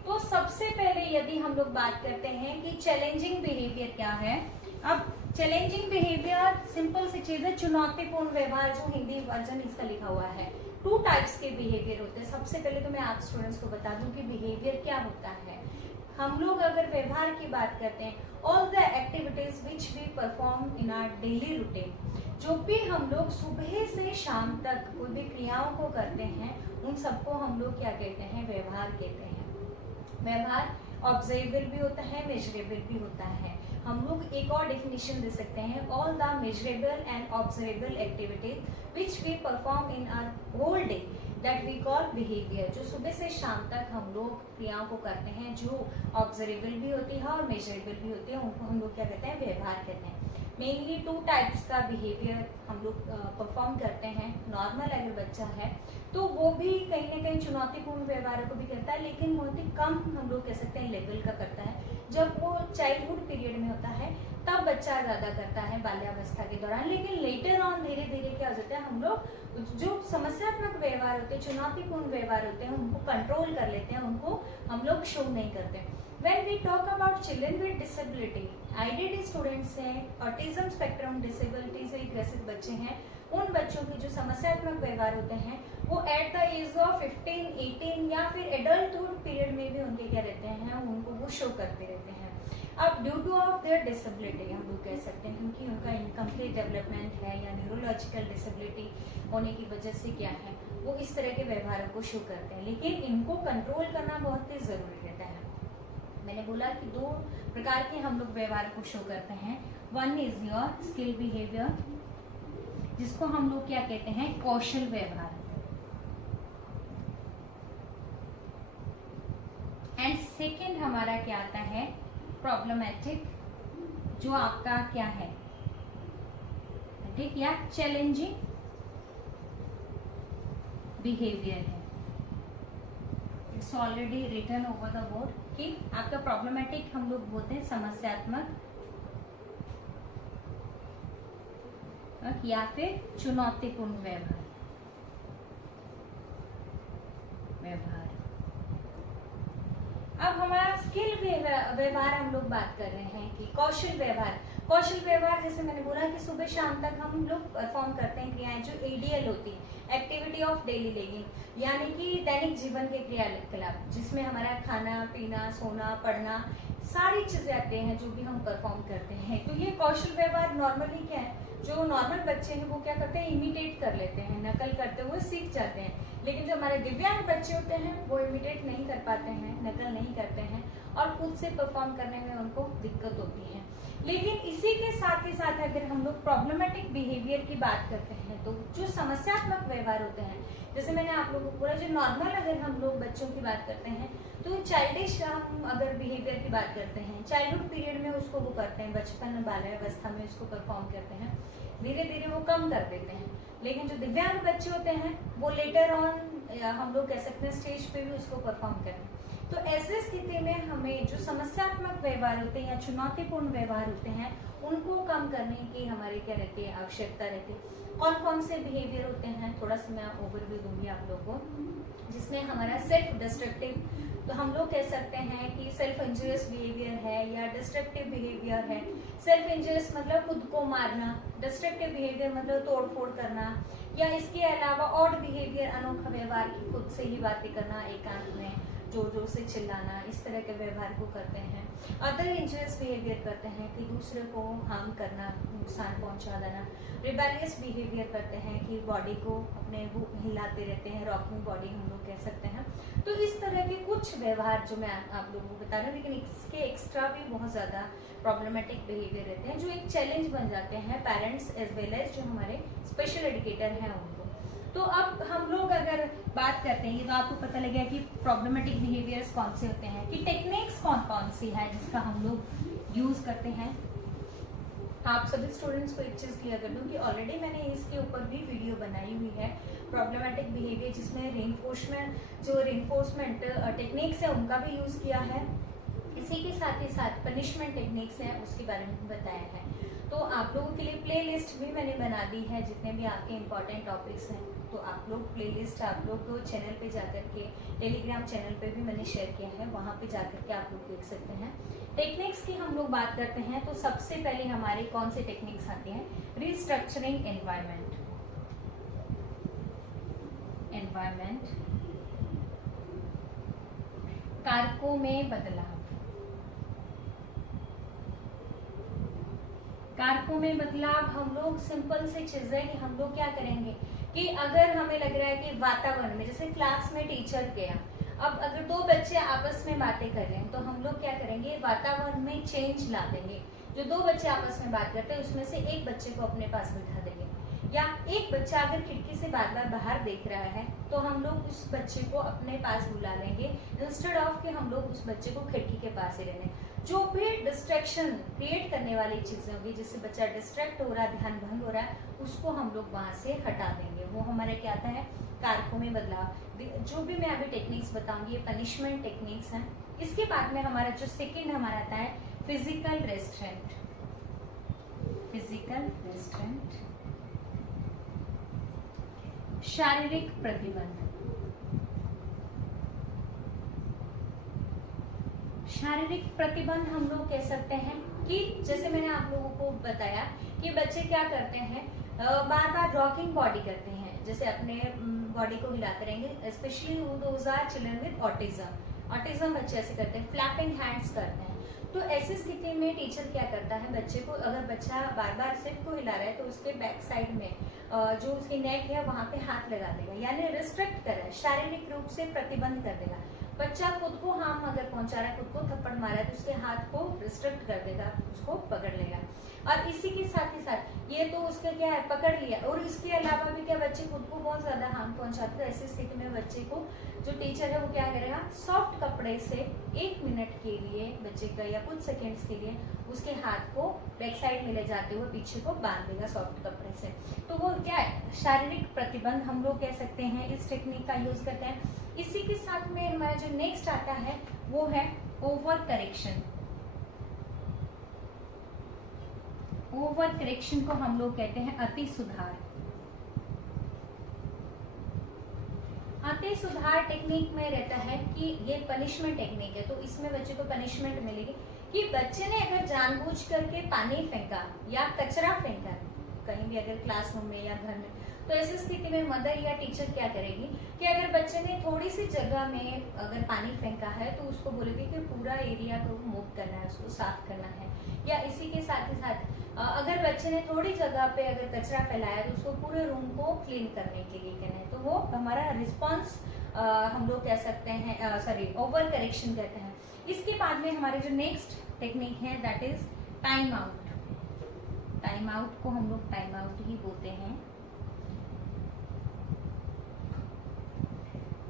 तो सबसे पहले यदि हम लोग बात करते हैं कि चैलेंजिंग बिहेवियर क्या है, अब चैलेंजिंग बिहेवियर सिंपल सी चीज है, चुनौतीपूर्ण व्यवहार, जो हिंदी वर्जन इसका लिखा हुआ है। 2 टाइप्स के बिहेवियर होते हैं। सबसे पहले तो मैं आप स्टूडेंट्स को बता दूं कि बिहेवियर क्या होता है। हम लोग अगर व्यवहार की बात करते हैं, all the activities which we perform in our daily routine, जो भी हम लोग सुबह से शाम तक कोई भी क्रियाओं को करते हैं, उन सबको हम लोग क्या कहते हैं? व्यवहार कहते हैं। व्यवहार ऑब्जर्वेबल भी होता है, मेजरेबल भी होता है। हम लोग एक और डेफिनेशन दे सकते हैं, all the measurable and observable activities which we perform in our whole day, that we call behaviour, जो सुबह से शाम तक हम लोग क्रियाओं को करते हैं, जो ऑब्जर्वेबल भी होती है और मेजरेबल भी होती है, उनको हम लोग क्या कहते हैं, व्यवहार कहते हैं। मेनली 2 टाइप्स का बिहेवियर हम लोग परफॉर्म करते हैं। नॉर्मल अगर बच्चा है तो वो भी कहीं ना कहीं चुनौतीपूर्ण व्यवहारों को भी करता है, लेकिन बहुत ही कम हम लोग कह सकते हैं लेवल का करता है। जब वो चाइल्डहुड पीरियड में होता है तब बच्चा ज़्यादा करता है बाल्यावस्था के दौरान, लेकिन लेटर ऑन धीरे धीरे क्या हो जाता है, हम लोग जो समस्यात्मक व्यवहार होते हैं, चुनौतीपूर्ण व्यवहार होते हैं, उनको कंट्रोल कर लेते हैं, उनको हम लोग शो नहीं करते। When we talk about children with disability, IDD students हैं, ऑटिज्म स्पेक्ट्रम डिसेबिलिटी से ग्रसित बच्चे हैं, उन बच्चों के जो समस्यात्मक व्यवहार होते हैं वो एट द एज ऑफ 15, 18 या फिर एडल्टहुड पीरियड में भी उनके क्या रहते हैं, उनको वो शो करते रहते हैं। अब due two of their disability हम लोग कह सकते हैं, क्योंकि उनका इनकम्प्लीट डेवलपमेंट है या न्यूरोलॉजिकल डिसेबिलिटी होने की वजह से क्या है, वो इस तरह के व्यवहारों को शो करते हैं, लेकिन इनको कंट्रोल करना बहुत ही जरूरी रहता है। मैंने बोला कि 2 प्रकार के हम लोग व्यवहार को शो करते हैं। One is your skill behaviour, जिसको हम लोग क्या कहते हैं, कौशल व्यवहार, एंड सेकेंड हमारा क्या आता है, प्रॉब्लमेटिक, जो आपका क्या है, ठीक, या चैलेंजिंग बिहेवियर है। It's already written over the board कि आपका प्रॉब्लमेटिक हम लोग बोलते हैं समस्यात्मक या फिर चुनौतीपूर्ण व्यवहार। अब हमारा स्किल व्यवहार हम लोग बात कर रहे हैं कि कौशल व्यवहार। कौशल व्यवहार जैसे मैंने बोला कि सुबह शाम तक हम लोग परफॉर्म करते हैं क्रियाएं, जो ADL होती है, एक्टिविटी ऑफ डेली लिविंग, यानी कि दैनिक जीवन के क्रियाकलाप, जिसमें हमारा खाना पीना, सोना, पढ़ना, सारी चीजें आते हैं जो भी हम परफॉर्म करते हैं। तो ये कौशल व्यवहार नॉर्मली क्या है, जो नॉर्मल बच्चे हैं वो क्या करते हैं, इमिटेट कर लेते हैं, नकल करते हुए सीख जाते हैं, लेकिन जो हमारे दिव्यांग बच्चे होते हैं वो इमिटेट नहीं कर पाते हैं, नकल नहीं करते हैं और खुद से परफॉर्म करने में उनको दिक्कत होती है। लेकिन इसी के साथ ही साथ अगर हम लोग प्रॉब्लमेटिक बिहेवियर की बात करते हैं, तो जो समस्यात्मक व्यवहार होते हैं, जैसे मैंने आप लोगों को बोला, जो नॉर्मल अगर हम लोग बच्चों की बात करते हैं तो चाइल्डिश हम अगर बिहेवियर की बात करते हैं, चाइल्डहुड पीरियड में उसको वो करते हैं, बचपन बाल्यावस्था में उसको परफॉर्म करते हैं, धीरे धीरे वो कम कर देते हैं। लेकिन जो दिव्यांग बच्चे होते हैं वो लेटर ऑन हम लोग कह सकते हैं स्टेज पे भी उसको परफॉर्म करें। तो ऐसे स्थिति में हमें जो समस्यात्मक व्यवहार होते हैं या चुनौतीपूर्ण व्यवहार होते हैं, उनको कम करने की हमारी क्या रहती है, आवश्यकता रहती है। कौन कौन से बिहेवियर होते हैं, थोड़ा सा मैं ओवरव्यू दूंगी आप लोगों को, जिसमें हमारा सेल्फ डिस्ट्रक्टिव, तो हम लोग कह सकते हैं कि सेल्फ इंजरियस बिहेवियर है या डिस्ट्रक्टिव बिहेवियर है। सेल्फ इंजरियस मतलब खुद को मारना, डिस्ट्रक्टिव बिहेवियर मतलब तोड़ फोड़ करना, या इसके अलावा ऑड बिहेवियर, अनोखा व्यवहार की खुद से ही बातें करना, एकांत में जोर जोर से चिल्लाना, इस तरह के व्यवहार को करते हैं। अदर इंजरियस बिहेवियर करते हैं कि दूसरे को हार्म करना, नुकसान पहुंचा देना। रिबेलियस बिहेवियर करते हैं कि बॉडी को अपने वो हिलाते रहते हैं, रॉकिंग बॉडी हम लोग कह सकते हैं। तो इस तरह के कुछ व्यवहार जो मैं आप लोगों को बता रही हूँ, लेकिन इसके एक्स्ट्रा भी बहुत ज़्यादा प्रॉब्लमेटिक बिहेवियर रहते हैं, जो एक चैलेंज बन जाते हैं पेरेंट्स एज वेल एज जो हमारे स्पेशल एजुकेटर हैं उनको। तो अब हम लोग अगर बात करते हैं, तो आपको पता लग गया कि प्रॉब्लमेटिक बिहेवियर्स कौन से होते हैं, कि टेक्निक्स कौन कौन सी है जिसका हम लोग यूज करते हैं। आप सभी स्टूडेंट्स को एक चीज क्लियर कर दूं कि ऑलरेडी मैंने इसके ऊपर भी वीडियो बनाई हुई है, प्रॉब्लमेटिक बिहेवियर, जिसमें रेनफोर्समेंट टेक्निक्स है उनका भी यूज किया है। इसी के साथ ही साथ पनिशमेंट टेक्निक्स हैं उसके बारे में बताया है। तो आप लोगों के लिए प्लेलिस्ट भी मैंने बना दी है, जितने भी आपके इंपॉर्टेंट टॉपिक्स हैं, तो आप लोग प्लेलिस्ट आप लोग को चैनल पे जाकर के, टेलीग्राम चैनल पे भी मैंने शेयर किया है, वहाँ पे जाकर के आप लोग देख सकते हैं। टेक्निक्स की हम लोग बात करते हैं तो सबसे पहले हमारे कौन से टेक्निक्स आते हैं, रिस्ट्रक्चरिंग एनवायरनमेंट, कारकों में बदलाव। कारकों में बदलाव हम लोग सिंपल से चीज है कि हम लोग क्या करेंगे कि अगर हमें लग रहा है कि वातावरण में, जैसे क्लास में टीचर गया, अब अगर 2 बच्चे आपस में बातें कर रहे हैं तो हम लोग क्या करेंगे, वातावरण में चेंज ला देंगे। जो 2 बच्चे आपस में बात करते हैं उसमें से एक बच्चे को अपने पास बिठा देंगे, या एक बच्चा अगर खिड़की से बार बार बाहर देख रहा है तो हम लोग उस बच्चे को अपने पास बुला लेंगे इंस्टेड ऑफ कि हम लोग उस बच्चे को खिड़की के पास ही रहने। जो भी डिस्ट्रैक्शन क्रिएट करने वाली चीजें होगी जिससे बच्चा डिस्ट्रैक्ट हो रहा है, ध्यान भंग हो रहा है, उसको हम लोग वहां से हटा देंगे। वो हमारे क्या आता है, कारकों में बदलाव। जो भी मैं अभी टेक्निक्स बताऊंगी ये पनिशमेंट टेक्निक्स हैं। इसके बाद में हमारा जो सेकेंड हमारा आता है फिजिकल रेस्ट्रेंट। फिजिकल रेस्ट्रेंट, शारीरिक प्रतिबंध। शारीरिक प्रतिबंध हम लोग कह सकते हैं कि जैसे मैंने आप लोगों को बताया कि बच्चे क्या करते हैं, बार बार रॉकिंग बॉडी करते हैं, जैसे अपने बॉडी को हिलाते रहेंगे। Specially those are children with autism बच्चे ऐसे करते हैं, फ्लैपिंग हैंड्स करते हैं। तो ऐसी स्थिति में टीचर क्या करता है, बच्चे को अगर बच्चा बार बार सिर को हिला रहा है तो उसके बैक साइड में जो उसकी नेक है वहां पे हाथ लगा देगा, यानी रिस्ट्रिक्ट कर रहा है, शारीरिक रूप से प्रतिबंध कर देगा। बच्चा खुद को हार्म अगर पहुंचा रहा है, खुद को थप्पड़ मारा है तो उसके हाथ को रिस्ट्रिक्ट कर देगा, उसको पकड़ लेगा। और इसी के साथ ही साथ ये तो उसका क्या है, पकड़ लिया, और इसके अलावा भी क्या बच्चे खुद को बहुत ज्यादा हार्म पहुंचाते हैं। ऐसी स्थिति में बच्चे को जो टीचर है वो क्या करेगा, सॉफ्ट कपड़े से 1 मिनट के लिए बच्चे का या कुछ सेकेंड्स के लिए उसके हाथ को बैक साइड में ले जाते हुए पीछे को बांध देगा सॉफ्ट कपड़े से। तो वो क्या है, शारीरिक प्रतिबंध हम लोग कह सकते हैं, इस टेक्निक का यूज करते हैं। इसी के साथ में हमारा जो नेक्स्ट आता है वो है ओवर करेक्शन। ओवर करेक्शन को हम लोग कहते हैं अति सुधार। अति सुधार टेक्निक में रहता है कि ये पनिशमेंट टेक्निक है, तो इसमें बच्चे को पनिशमेंट मिलेगी कि बच्चे ने अगर जानबूझ करके पानी फेंका या कचरा फेंका कहीं भी, अगर क्लासरूम में या घर में, तो ऐसी स्थिति में मदर या टीचर क्या करेगी कि अगर बच्चे ने थोड़ी सी जगह में अगर पानी फेंका है तो उसको बोलेगी कि पूरा एरिया को मूव करना है, उसको साफ करना है। या इसी के साथ ही साथ अगर बच्चे ने थोड़ी जगह पे अगर कचरा फैलाया तो उसको पूरे रूम को क्लीन करने के लिए कहना है। तो वो हमारा रिस्पॉन्स हम लोग कह सकते हैं, सॉरी ओवर करेक्शन कहते हैं। इसके बाद में हमारे जो नेक्स्ट टेक्निक है that is time out. Time out को हम लोग टाइम आउट ही बोलते हैं।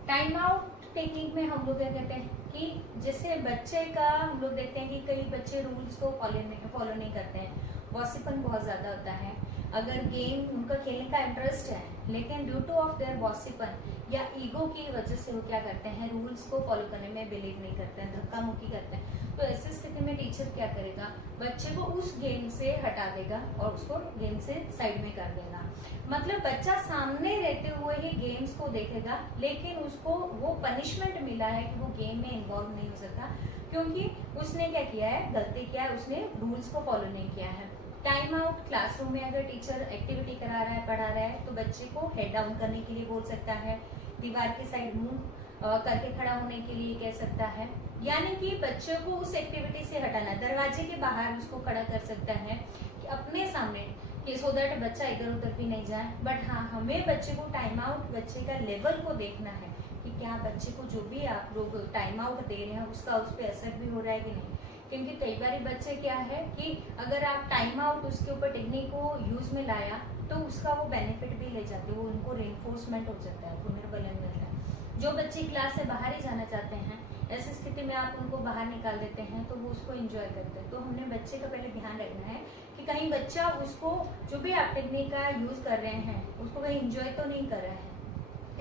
टाइम आउट टेक्निक में हम लोग क्या कहते हैं कि जैसे बच्चे का हम लोग देखते हैं कि कई बच्चे रूल्स को फॉलो नहीं करते हैं, बॉसीपन बहुत ज्यादा होता है। अगर गेम उनका खेलने का इंटरेस्ट है लेकिन ड्यू टू ऑफ देयर बॉसीपन या ईगो की वजह से वो क्या करते हैं, रूल्स को फॉलो करने में बिलीव नहीं करते हैं, धक्का मुक्की करते हैं। तो ऐसी स्थिति में टीचर क्या करेगा, बच्चे को उस गेम से हटा देगा और उसको गेम से साइड में कर देगा। मतलब बच्चा सामने रहते हुए ही गेम्स को देखेगा, लेकिन उसको वो पनिशमेंट मिला है कि वो गेम में इन्वॉल्व नहीं हो सकता, क्योंकि उसने क्या किया है, गलती किया है, उसने रूल्स को फॉलो नहीं किया है। टाइम आउट क्लासरूम में अगर टीचर एक्टिविटी करा रहा है, पढ़ा रहा है, तो बच्चे को हेड डाउन करने के लिए बोल सकता है, दीवार के साइड मुंह करके खड़ा होने के लिए कह सकता है, यानी कि बच्चे को उस एक्टिविटी से हटाना। दरवाजे के बाहर उसको खड़ा कर सकता है कि अपने सामने, कि सो दैट बच्चा इधर उधर भी नहीं जाए। बट हाँ, हमें बच्चे को टाइम आउट, बच्चे का लेवल को देखना है कि क्या बच्चे को जो भी आप लोग टाइम आउट दे रहे हैं उसका उस पर असर भी हो रहा है कि नहीं। क्योंकि कई बार बच्चे क्या है कि अगर आप टाइम आउट उसके ऊपर टेक्निक को यूज में लाया तो उसका वो बेनिफिट भी ले जाते हैं, वो उनको रेनफोर्समेंट हो जाता है, पुनर्बलन मिलता है। जो बच्चे क्लास से बाहर ही जाना चाहते हैं, ऐसी स्थिति में आप उनको बाहर निकाल देते हैं तो वो उसको एंजॉय करते हैं। तो हमने बच्चे का पहले ध्यान रखना है कि कहीं बच्चा उसको जो भी आप टेक्निक का यूज कर रहे हैं उसको कहीं एंजॉय तो नहीं कर रहा है।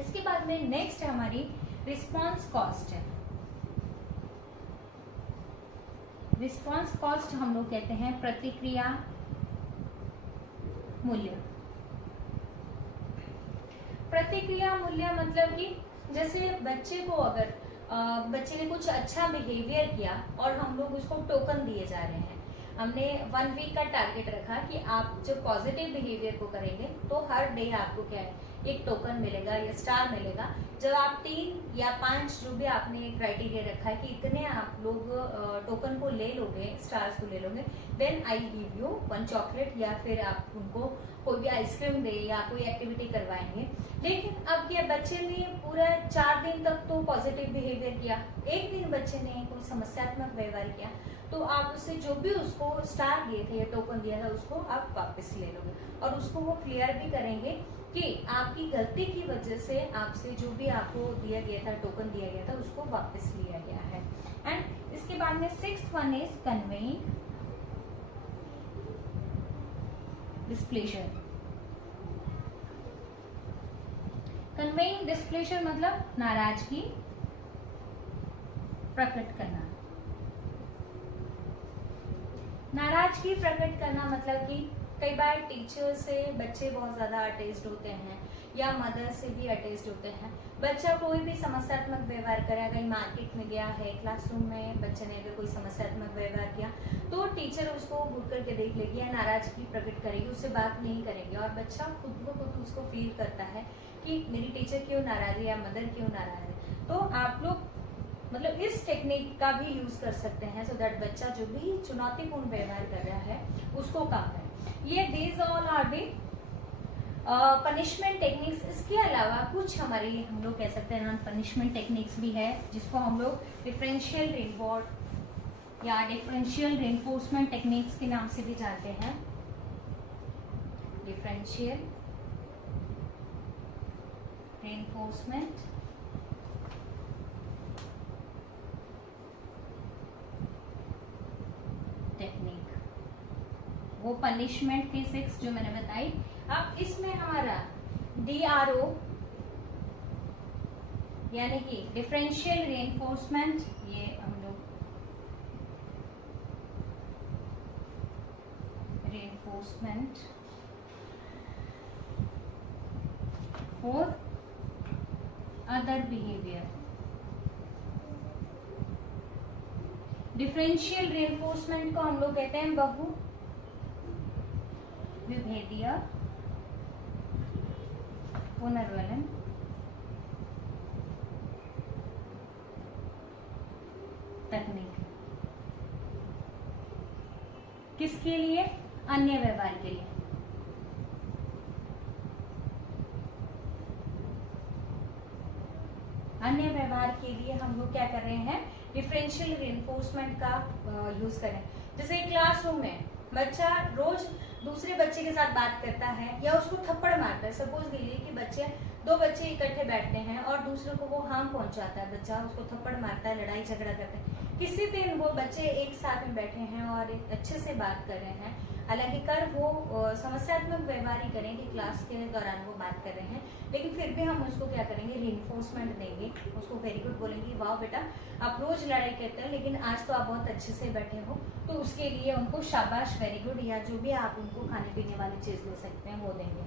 इसके बाद में नेक्स्ट हमारी रिस्पॉन्स कॉस्ट है। रिस्पॉन्स कॉस्ट हम लोग कहते हैं प्रतिक्रिया मूल्य। प्रतिक्रिया मूल्य मतलब कि जैसे बच्चे को अगर बच्चे ने कुछ अच्छा बिहेवियर किया और हम लोग उसको टोकन दिए जा रहे हैं। हमने 1 वीक का टारगेट रखा कि आप जब पॉजिटिव बिहेवियर को करेंगे तो हर डे आपको क्या है, एक टोकन मिलेगा या स्टार मिलेगा। जब आप 3 या 5 जो भी आपने क्राइटेरिया रखा है कि इतने आप लोग टोकन को ले लोगे, स्टार्स को ले लोगे, then I give you 1 chocolate, या फिर आप उनको कोई भी आइसक्रीम दे या कोई एक्टिविटी करवाएंगे। लेकिन अब क्या, बच्चे ने पूरा 4 दिन तक तो पॉजिटिव बिहेवियर किया, एक दिन बच्चे ने कोई समस्यात्मक व्यवहार किया, तो आप उससे जो भी उसको स्टार दिए थे या टोकन दिया था उसको आप वापस ले लोगे, और उसको वो क्लियर भी करेंगे कि आपकी गलती की वजह से आपसे जो भी आपको दिया गया था, टोकन दिया गया था, उसको वापस लिया गया है। एंड इसके बाद में 6th one is conveying displeasure. Conveying displeasure मतलब नाराजगी प्रकट करना। नाराजगी प्रकट करना मतलब कि कई बार टीचर से बच्चे बहुत ज्यादा अटैच्ड होते हैं या मदर से भी अटैच्ड होते हैं। बच्चा कोई भी समस्यात्मक व्यवहार करे, अगर मार्केट में गया है, क्लासरूम में बच्चे ने अगर कोई समस्यात्मक व्यवहार किया तो टीचर उसको घूर करके देख लेगी या नाराजगी प्रकट करेगी, उससे बात नहीं करेगी, और बच्चा खुद ब खुद उसको फील करता है कि मेरी टीचर क्यों नाराज है या मदर क्यों नाराज है। तो आप लोग मतलब इस टेक्निक का भी यूज कर सकते हैं सो दैट बच्चा जो भी चुनौतीपूर्ण व्यवहार कर रहा है उसको कम करे। ये these all are the punishment techniques. इसके अलावा कुछ हमारे हम लोग कह सकते हैं नॉन पनिशमेंट टेक्निक्स भी है, जिसको हम लोग डिफरेंशियल रिवॉर्ड या डिफरेंशियल रेनफोर्समेंट टेक्निक्स के नाम से भी जानते हैं। डिफरेंशियल रेनफोर्समेंट टेक्निक, वो पनिशमेंट की 6 जो मैंने बताई। अब इसमें हमारा DRO यानी कि डिफरेंशियल रेनफोर्समेंट, ये हम लोग reinforcement for other behaviour. Differential reinforcement को हम लोग कहते हैं बहु विभेदीय पुनर्वलन तकनीक। किसके लिए? अन्य व्यवहार के लिए। अन्य व्यवहार के लिए हम लोग क्या कर रहे हैं? डिफरेंशियल रेनफोर्समेंट का यूज करें। जैसे क्लासरूम में बच्चा रोज दूसरे बच्चे के साथ बात करता है या उसको थप्पड़ मारता है। सपोज लीजिए कि दो बच्चे इकट्ठे बैठते हैं और दूसरे को वो हार्म पहुंचाता है, बच्चा उसको थप्पड़ मारता है, लड़ाई झगड़ा करते हैं। किसी दिन वो बच्चे एक साथ में बैठे हैं और अच्छे से बात कर रहे हैं, हालांकि वो समस्यात्मक व्यवहार ही करेंगे, क्लास के दौरान वो बात कर रहे हैं, लेकिन फिर भी हम उसको क्या करेंगे? रेनफोर्समेंट देंगे, उसको वेरी गुड बोलेंगे, वाह बेटा आप रोज लड़ाई करते हैं लेकिन आज तो आप बहुत अच्छे से बैठे हो, तो उसके लिए उनको शाबाश, वेरी गुड, या जो भी आप उनको खाने पीने वाली चीज दे सकते हैं वो देंगे।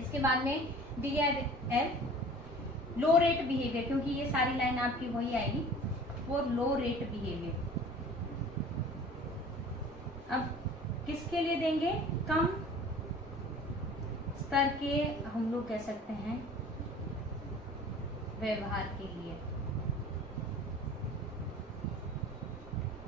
इसके बाद में DRL लो रेट बिहेवियर, क्योंकि ये सारी लाइन आपकी वही आएगी, वो लो रेट बिहेवियर। अब किसके लिए देंगे? कम स्तर के हम लोग कह सकते हैं व्यवहार के लिए।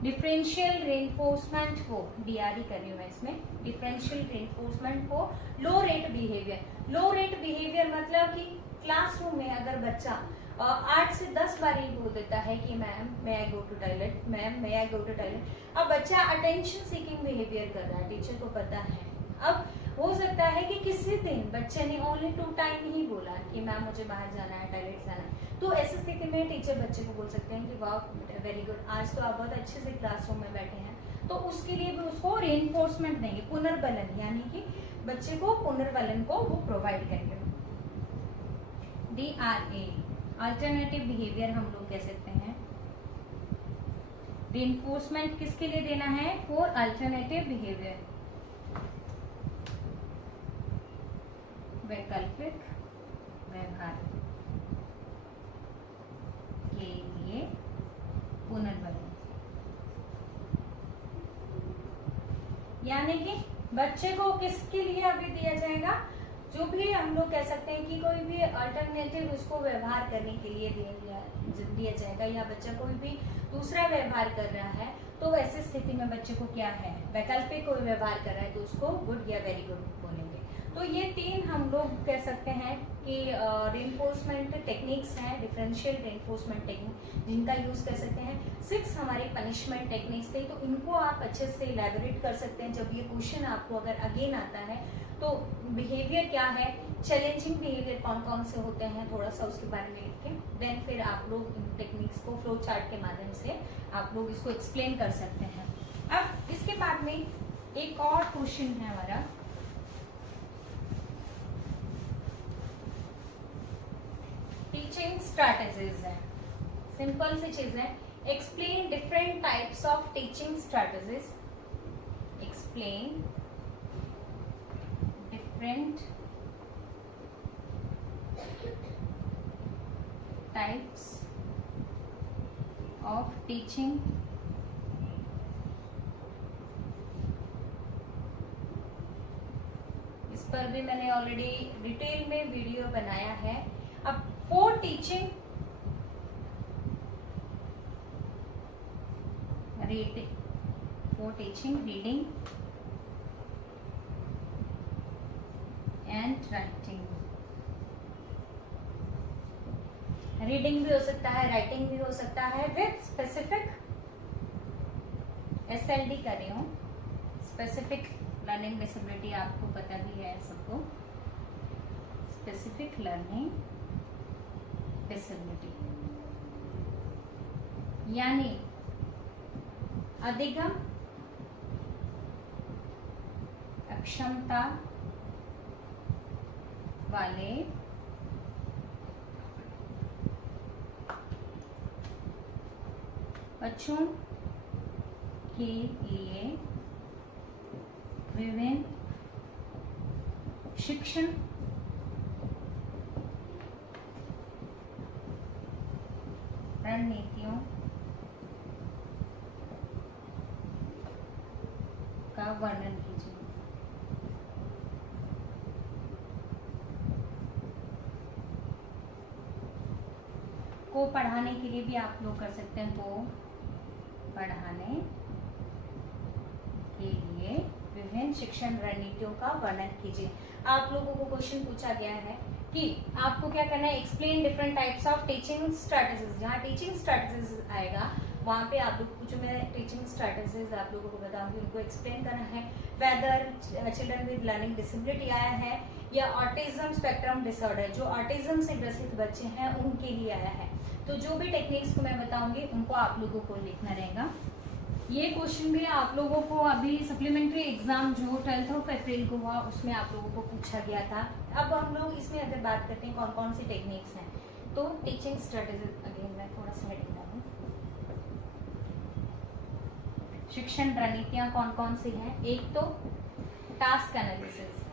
डिफरेंशियल रेनफोर्समेंट को DRE कर रही हूं मैं इसमें, डिफरेंशियल रेनफोर्समेंट को लो रेट बिहेवियर। लो रेट बिहेवियर मतलब कि क्लासरूम में अगर बच्चा 8 से 10 बार ही बोल देता है कि ma'am may I go to toilet, ma'am may I go to toilet, अब बच्चा अटेंशन सीकिंग बिहेवियर कर रहा है, टीचर को पता है। अब हो सकता है कि किसी दिन बच्चे ने ओनली 2 टाइम ही बोला कि मैम मुझे बाहर जाना है, टॉयलेट जाना है, तो ऐसी स्थिति में टीचर बच्चे को बोल सकते हैं कि वाह वेरी गुड, आज तो आप बहुत अच्छे से क्लासरूम में बैठे हैं, तो उसके लिए भी उसको रेनफोर्समेंट देंगे, पुनर्बलन, यानी कि बच्चे को पुनर्बलन को वो प्रोवाइड करेंगे। DRA अल्टरनेटिव बिहेवियर हम लोग कह सकते हैं। रेनफोर्समेंट किसके लिए देना है? फॉर अल्टरनेटिव बिहेवियर, वैकल्पिक व्यवहार के लिए पुनर्बलन, यानी कि बच्चे को किसके लिए अभी दिया जाएगा? जो भी हम लोग कह सकते हैं कि कोई भी अल्टरनेटिव उसको व्यवहार करने के लिए दिया जाएगा, या बच्चा कोई भी दूसरा व्यवहार कर रहा है तो ऐसी स्थिति में बच्चे को क्या है? वैकल्पिक कोई व्यवहार कर रहा है तो उसको गुड या वेरी गुड बोलेंगे। तो ये 3 हम लोग कह सकते हैं कि रेनफोर्समेंट टेक्निक्स हैं, डिफरेंशियल रेनफोर्समेंट टेक्निक जिनका यूज कर सकते हैं। 6 हमारी पनिशमेंट टेक्निक्स थे, तो इनको आप अच्छे से इलेबोरेट कर सकते हैं। जब ये क्वेश्चन आपको अगर अगेन आता है तो बिहेवियर क्या है, चैलेंजिंग बिहेवियर कौन कौन से होते हैं, थोड़ा सा उसके बारे में लिख के देन फिर आप लोग इन टेक्निक्स को फ्लो चार्ट के माध्यम से आप लोग इसको एक्सप्लेन कर सकते हैं। अब इसके बाद में एक और क्वेश्चन है हमारा, टीचिंग स्ट्रैटेजीज है। सिंपल सी चीज है, explain different types of teaching strategies, explain different types of teaching इस पर भी मैंने ऑलरेडी डिटेल में वीडियो बनाया है। अब for teaching reading, for teaching reading and writing, reading भी हो सकता है, राइटिंग भी हो सकता है विथ स्पेसिफिक SLD कर रही हूँ, स्पेसिफिक लर्निंग डिसेबिलिटी, आपको पता भी है सबको, स्पेसिफिक लर्निंग डिसेबिलिटी यानी अधिगम अक्षमता वाले बच्चों के लिए विभिन्न शिक्षण रणनीतियों का वर्णन कीजिए। को पढ़ाने के लिए भी आप लोग कर सकते हैं, को पढ़ाने के लिए विभिन्न शिक्षण रणनीतियों का वर्णन कीजिए। आप लोगों को क्वेश्चन पूछा गया है कि आपको क्या करना है, explain different types of teaching strategies. जहाँ टीचिंग स्ट्रैटेजीज आएगा वहाँ पे आप लोग कुछ, मैं टीचिंग स्ट्रैटेजीज आप लोगों को बताऊंगी, उनको एक्सप्लेन करना है। Whether children with learning disability आया है या ऑटिज्म स्पेक्ट्रम डिसऑर्डर, जो ऑटिज्म से ग्रसित बच्चे हैं उनके लिए आया है। तो जो भी टेक्निक्स को मैं बताऊंगी उनको आप लोगों को लिखना रहेगा। ये क्वेश्चन भी आप लोगों को अभी सप्लीमेंट्री एग्जाम जो 12 अप्रैल को हुआ उसमें आप लोगों को पूछा गया था। अब हम लोग इसमें अगर बात करते हैं कौन कौन सी टेक्निक्स हैं, तो टीचिंग स्ट्रेटेजी, अगेन मैं थोड़ा सा हेडिंग डालूं, शिक्षण रणनीतियां कौन कौन सी हैं। एक तो टास्क एनालिसिस,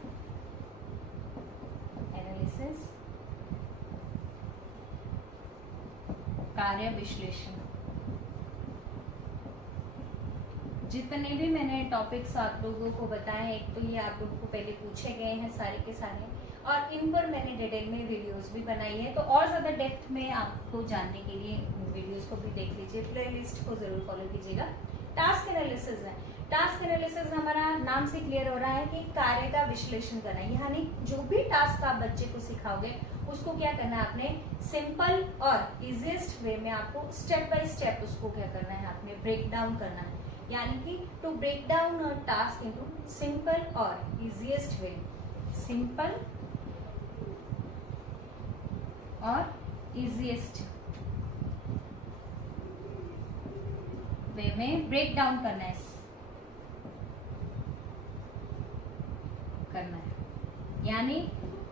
कार्य विश्लेषण, जितने भी मैंने टॉपिक्स आप लोगों को बताए हैं, एक तो ये आप लोगों को पहले पूछे गए हैं सारे के सारे, और इन पर मैंने डिटेल में वीडियोस भी बनाई है। तो और ज़्यादा डेप्थ में आपको जानने के लिए वीडियोस को भी देख लीजिए, प्लेलिस्ट को ज़रूर फॉलो कीजिएगा। टास्क एनालिसिस है, टास्क एनालिसिस हमारा नाम से क्लियर हो रहा है कि कार्य का विश्लेषण करना है, यानी जो भी टास्क आप बच्चे को सिखाओगे उसको क्या करना है, आपने सिंपल और इजीएस्ट वे में आपको स्टेप बाय स्टेप उसको क्या करना है, आपने ब्रेक डाउन करना है। यानी कि to break down a task into simple और इजीएस्ट वे, सिंपल और इजीएस्ट वे में ब्रेक डाउन करना है, यानी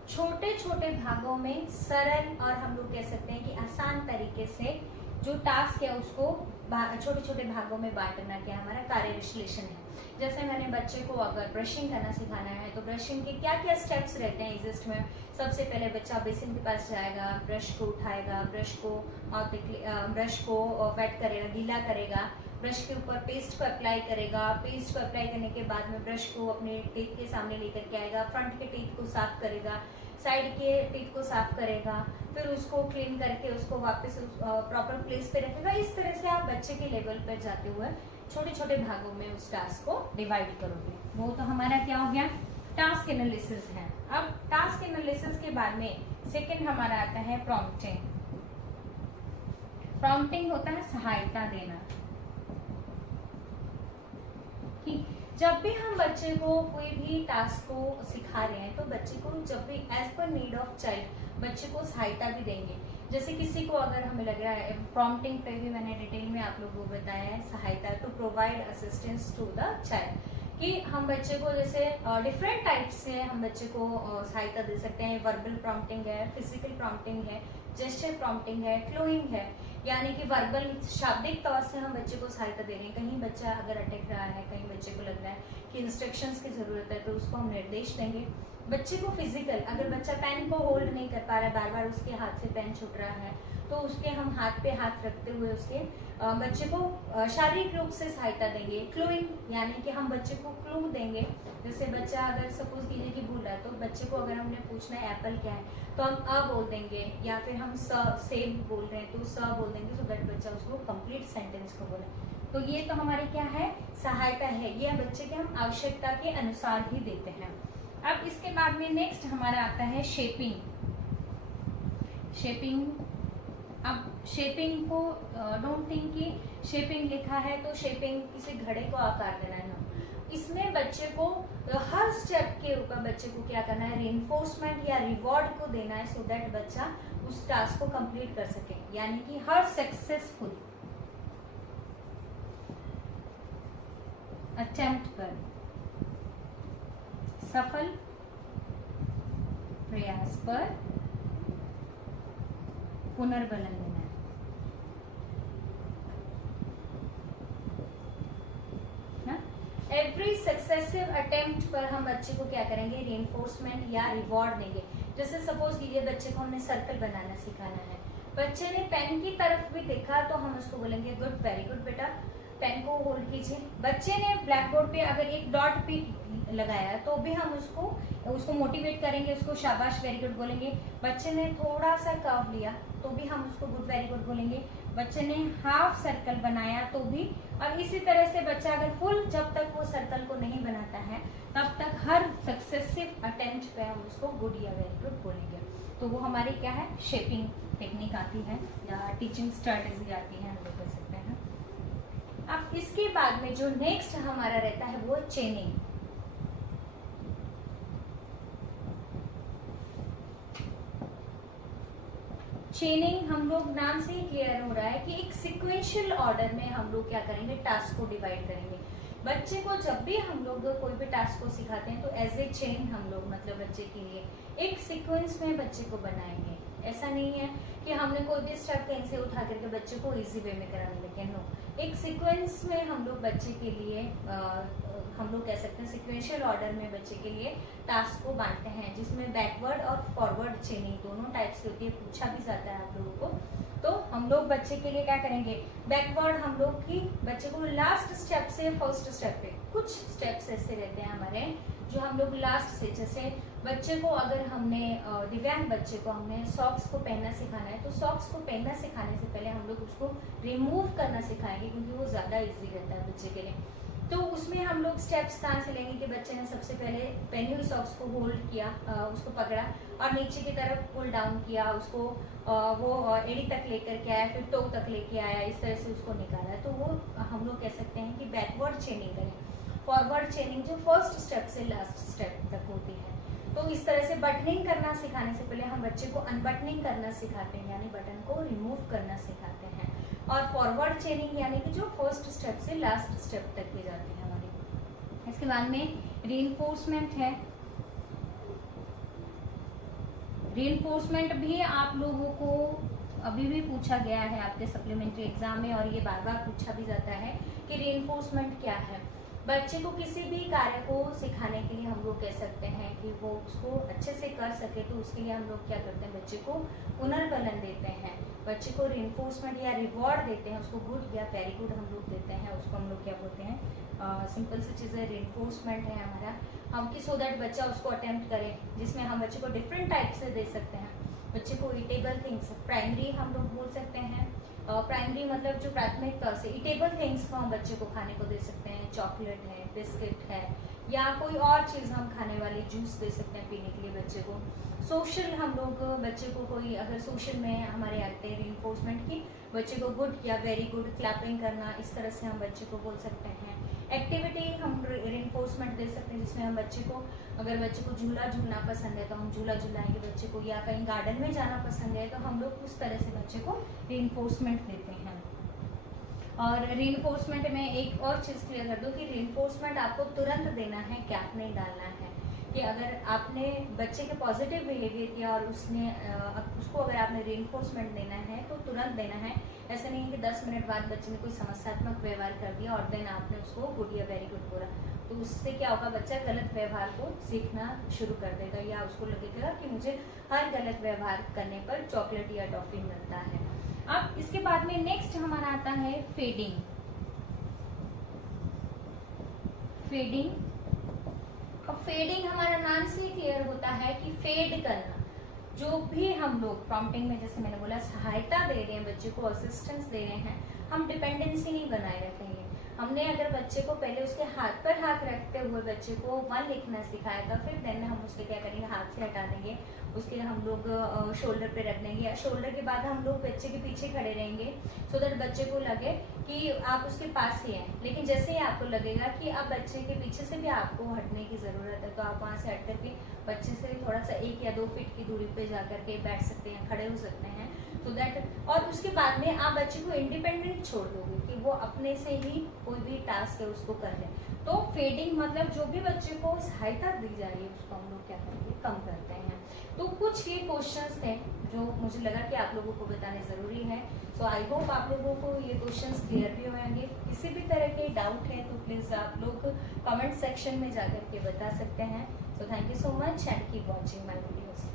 छोटे छोटे भागों में सरल और हम लोग कह सकते हैं कि आसान तरीके से जो टास्क है उसको छोटे छोटे भागों में बांटना, क्या हमारा कार्य विश्लेषण है। जैसे मैंने बच्चे को अगर ब्रशिंग करना सिखाना है तो ब्रशिंग के क्या क्या स्टेप्स रहते हैं इजिस्ट में। सबसे पहले बच्चा बेसिन के पास जाएगा, ब्रश को उठाएगा, ब्रश को वेट करेगा, गीला करेगा, ब्रश के ऊपर पेस्ट को अप्लाई करेगा, पेस्ट को अप्लाई करने के बाद में ब्रश को अपने टीथ के सामने लेकर के आएगा, फ्रंट के टीथ को साफ करेगा, साइड के टीथ को साफ करेगा, फिर उसको क्लीन करके उसको वापस प्रॉपर प्लेस पे रखेगा। इस तरह से आप बच्चे के लेवल पर जाते हुए छोटे छोटे भागों में उस टास्क को डिवाइड करोगे। वो तो हमारा क्या हो गया, टास्क एनालिसिस है। अब टास्क एनालिसिस के बाद में सेकंड हमारा आता है प्रॉम्प्टिंग। प्रॉम्प्टिंग होता है सहायता देना कि जब भी हम बच्चे को कोई भी टास्क को सिखा रहे हैं तो बच्चे को जब भी as per need of child बच्चे को सहायता भी देंगे। जैसे किसी को अगर हमें लग रहा है, प्रॉम्प्टिंग पे भी मैंने डिटेल में आप लोगों को बताया है, सहायता to provide assistance to the child, कि हम बच्चे को जैसे डिफरेंट टाइप से हम बच्चे को सहायता दे सकते हैं। वर्बल प्रॉम्प्टिंग है, फिजिकल प्रॉम्प्टिंग है, जेस्चर प्रॉम्प्टिंग है, क्लूइंग है, यानी कि वर्बल शाब्दिक तौर से हम बच्चे को सहायता दे रहे हैं। कहीं बच्चा अगर अटक रहा है, कहीं बच्चे को लग रहा है कि इंस्ट्रक्शंस की जरूरत है तो उसको हम निर्देश देंगे। बच्चे को फिजिकल, अगर बच्चा पेन को होल्ड नहीं कर पा रहा है, बार बार उसके हाथ से पेन छूट रहा है, तो उसके हम हाथ पे हाथ रखते हुए उसके बच्चे को शारीरिक रूप से सहायता देंगे। क्लूइंग यानी कि हम बच्चे को क्लू देंगे। जैसे बच्चा अगर सपोज कीजिए कि भूल रहा है, तो बच्चे को अगर हमने पूछना है एप्पल क्या है तो हम अ बोल देंगे, या फिर हम सेब बोल रहे हैं तो स बोल देंगे, सो दैट बच्चा उसको कंप्लीट सेंटेंस को बोले। तो ये तो हमारी क्या है, सहायता है। ये बच्चे के हम आवश्यकता के अनुसार ही देते हैं। अब इसके बाद में नेक्स्ट हमारा आता है शेपिंग। शेपिंग, अब शेपिंग को डोंट थिंक कि शेपिंग लिखा है तो शेपिंग किसी घड़े को आकार देना है। इसमें बच्चे को हर स्टेप के ऊपर बच्चे को क्या करना है, रिइंफोर्समेंट या रिवॉर्ड को देना है, सो दैट बच्चा उस टास्क को कंप्लीट कर सके। यानी कि हर सक्सेसफुल अटेम्प्ट पर, सफल प्रयास पर पुनर्बलन देना है। एवरी सक्सेसिव अटेम्प्ट पर हम बच्चे को क्या करेंगे, रिइंफोर्समेंट या रिवॉर्ड देंगे। जैसे सपोज कीजिए बच्चे को हमने सर्कल बनाना सिखाना है, बच्चे ने पेन की तरफ भी देखा तो हम उसको बोलेंगे गुड, वेरी गुड बेटा, पेन को होल्ड कीजिए। बच्चे ने ब्लैक बोर्ड पे अगर एक डॉट भी लगाया तो भी हम उसको मोटिवेट करेंगे, उसको शाबाश, वेरी गुड बोलेंगे। बच्चे ने थोड़ा सा कर्व लिया तो भी हम उसको गुड, वेरी गुड बोलेंगे। बच्चे ने हाफ सर्कल बनाया तो भी, और इसी तरह से बच्चा अगर फुल जब तक वो सर्कल को नहीं बनाता है तब तक हर सक्सेसिव अटेम्प्ट पे हम उसको गुड या वेरी गुड बोलेंगे। तो वो हमारी क्या है, शेपिंग टेक्निक आती है या टीचिंग स्ट्रेटेजी आती है, हम लोग कह सकते हैं। अब इसके बाद में जो नेक्स्ट हमारा रहता है वो चेनिंग। चेनिंग हम लोग नाम से ही क्लियर हो रहा है कि एक सिक्वेंशियल ऑर्डर में हम लोग क्या करेंगे, टास्क को डिवाइड करेंगे। बच्चे को जब भी हम लोग कोई भी टास्क को सिखाते हैं तो एज ए चेन हम लोग मतलब बच्चे के लिए एक सीक्वेंस में बच्चे को बनाएंगे। ऐसा नहीं है कि हमने कोई भी स्टेप कहीं से उठा करके बच्चे को इजी वे में कराने लगे, नो। एक सीक्वेंस में हम लोग बच्चे के लिए हम लोग कह सकते हैं सिक्वेंशियल ऑर्डर में बच्चे के लिए टास्क को बांटते हैं, जिसमें बैकवर्ड और फॉरवर्ड चेनिंग दोनों टाइप्स की होती है। पूछा भी जाता है आप लोगों को। तो हम लोग बच्चे के लिए क्या करेंगे, बैकवर्ड हम लोग की बच्चे को लास्ट स्टेप से फर्स्ट स्टेप पे, कुछ स्टेप्स ऐसे रहते हैं हमारे जो हम लोग लास्ट से, जैसे बच्चे को अगर हमने दिव्यांग बच्चे को हमने सॉक्स को पहनना सिखाना है तो सॉक्स को पहनना सिखाने से पहले हम लोग उसको रिमूव करना सिखाएंगे, क्योंकि वो ज़्यादा इजी रहता है बच्चे के लिए। तो उसमें हम लोग स्टेप्स कहाँ से लेंगे कि बच्चे ने सबसे पहले पहनी हुई सॉक्स को होल्ड किया, उसको पकड़ा और नीचे की तरफ पुल डाउन किया, उसको वो एड़ी तक लेकर के आया, फिर टो तक लेके आया, इस तरह से उसको निकाला। तो वो हम लोग कह सकते हैं कि बैकवर्ड चेनिंग करें। फॉरवर्ड चेनिंग जो फर्स्ट स्टेप से लास्ट स्टेप तक होती है। तो इस तरह से बटनिंग करना सिखाने से पहले हम बच्चे को अनबटनिंग करना सिखाते हैं, यानी बटन को रिमूव करना सिखाते हैं। और फॉरवर्ड चेनिंग यानी कि जो फर्स्ट स्टेप से लास्ट स्टेप तक की जाती है हमारी। इसके बाद में रीइंफोर्समेंट है। रीइंफोर्समेंट भी आप लोगों को अभी भी पूछा गया है आपके सप्लीमेंट्री एग्जाम में, और ये बार बार पूछा भी जाता है कि रीइंफोर्समेंट क्या है। बच्चे को किसी भी कार्य को सिखाने के लिए हम लोग कह सकते हैं कि वो उसको अच्छे से कर सके, तो उसके लिए हम लोग क्या करते हैं, बच्चे को पुनर्बलन देते हैं, बच्चे को रिइंफोर्समेंट या रिवॉर्ड देते हैं, उसको गुड या वेरी गुड हम लोग देते हैं। उसको हम लोग क्या बोलते हैं, सिंपल सी चीज़ है, रिइंफोर्समेंट है हमारा, हम कि सो दैट बच्चा उसको अटेम्प्ट करे, जिसमें हम बच्चे को डिफरेंट टाइप से दे सकते हैं। बच्चे को ईटेबल थिंग्स, प्राइमरी हम लोग बोल सकते हैं, प्राइमरी मतलब जो प्राथमिक तौर से ईटेबल थिंग्स को हम बच्चे को खाने को दे सकते हैं, चॉकलेट है, बिस्किट है, या कोई और चीज़ हम खाने वाली जूस दे सकते हैं पीने के लिए बच्चे को। सोशल हम लोग बच्चे को कोई अगर सोशल में हमारे आते हैं रीइंफोर्समेंट की, बच्चे को गुड या वेरी गुड क्लैपिंग करना, इस तरह से हम बच्चे को बोल सकते हैं। एक्टिविटी हम रीइंफोर्समेंट दे सकते हैं जिसमें हम बच्चे को, अगर बच्चे को झूला झूलना पसंद है तो हम झूला झूलाएंगे बच्चे को, या कहीं गार्डन में जाना पसंद है तो हम लोग उस तरह से बच्चे को रीइंफोर्समेंट देते हैं। और रीइंफोर्समेंट में एक और चीज़ क्लियर कर दूं कि रीइंफोर्समेंट आपको तुरंत देना है, कैप नहीं डालना है। कि अगर आपने बच्चे के पॉजिटिव बिहेवियर किया और उसको अगर आपने रीइंफोर्समेंट देना है तो तुरंत देना है। ऐसा नहीं है कि 10 मिनट बाद बच्चे ने कोई समस्यात्मक व्यवहार कर दिया और देन आपने उसको गुड या वेरी गुड बोला, तो उससे क्या होगा, बच्चा गलत व्यवहार को सीखना शुरू कर देगा, या उसको लगेगा कि मुझे हर गलत व्यवहार करने पर चॉकलेट या टॉफी मिलता है। अब इसके बाद में नेक्स्ट हमारा आता है फेडिंग। अब फेडिंग हमारा नाम से क्लियर होता है कि फेड करना। जो भी हम लोग प्रॉम्प्टिंग में, जैसे मैंने बोला, सहायता दे रहे हैं बच्चे को, असिस्टेंस दे रहे हैं, हम डिपेंडेंसी नहीं बनाए रखेंगे। हमने अगर बच्चे को पहले उसके हाथ पर हाथ रखते हुए बच्चे को 1 लिखना सिखाया था, फिर देन हम उसके क्या करेंगे, हाथ से हटा देंगे, उसके हम लोग शोल्डर पे रख देंगे, या शोल्डर के बाद हम लोग बच्चे के पीछे खड़े रहेंगे सो दैट बच्चे को लगे कि आप उसके पास ही हैं। लेकिन जैसे ही आपको लगेगा कि अब बच्चे के पीछे से भी आपको हटने की ज़रूरत है, तो आप वहाँ से हट करके बच्चे से थोड़ा सा 1 या 2 फीट की दूरी पे जा करके बैठ सकते हैं, खड़े हो सकते हैं, सो दैट, और उसके बाद में आप बच्चे को इंडिपेंडेंट छोड़ दोगे कि वो अपने से ही कोई भी टास्क है उसको कर ले। तो फेडिंग मतलब जो भी बच्चे को सहायता दी जा रही है उसको हम लोग क्या करेंगे, कम करते हैं। तो कुछ ये क्वेश्चंस थे जो मुझे लगा कि आप लोगों को बताने ज़रूरी है। सो आई होप आप लोगों को ये क्वेश्चंस क्लियर भी होंगे। किसी भी तरह के डाउट है तो प्लीज़ आप लोग कमेंट सेक्शन में जाकर के बता सकते हैं। So thank you so much and keep watching my videos.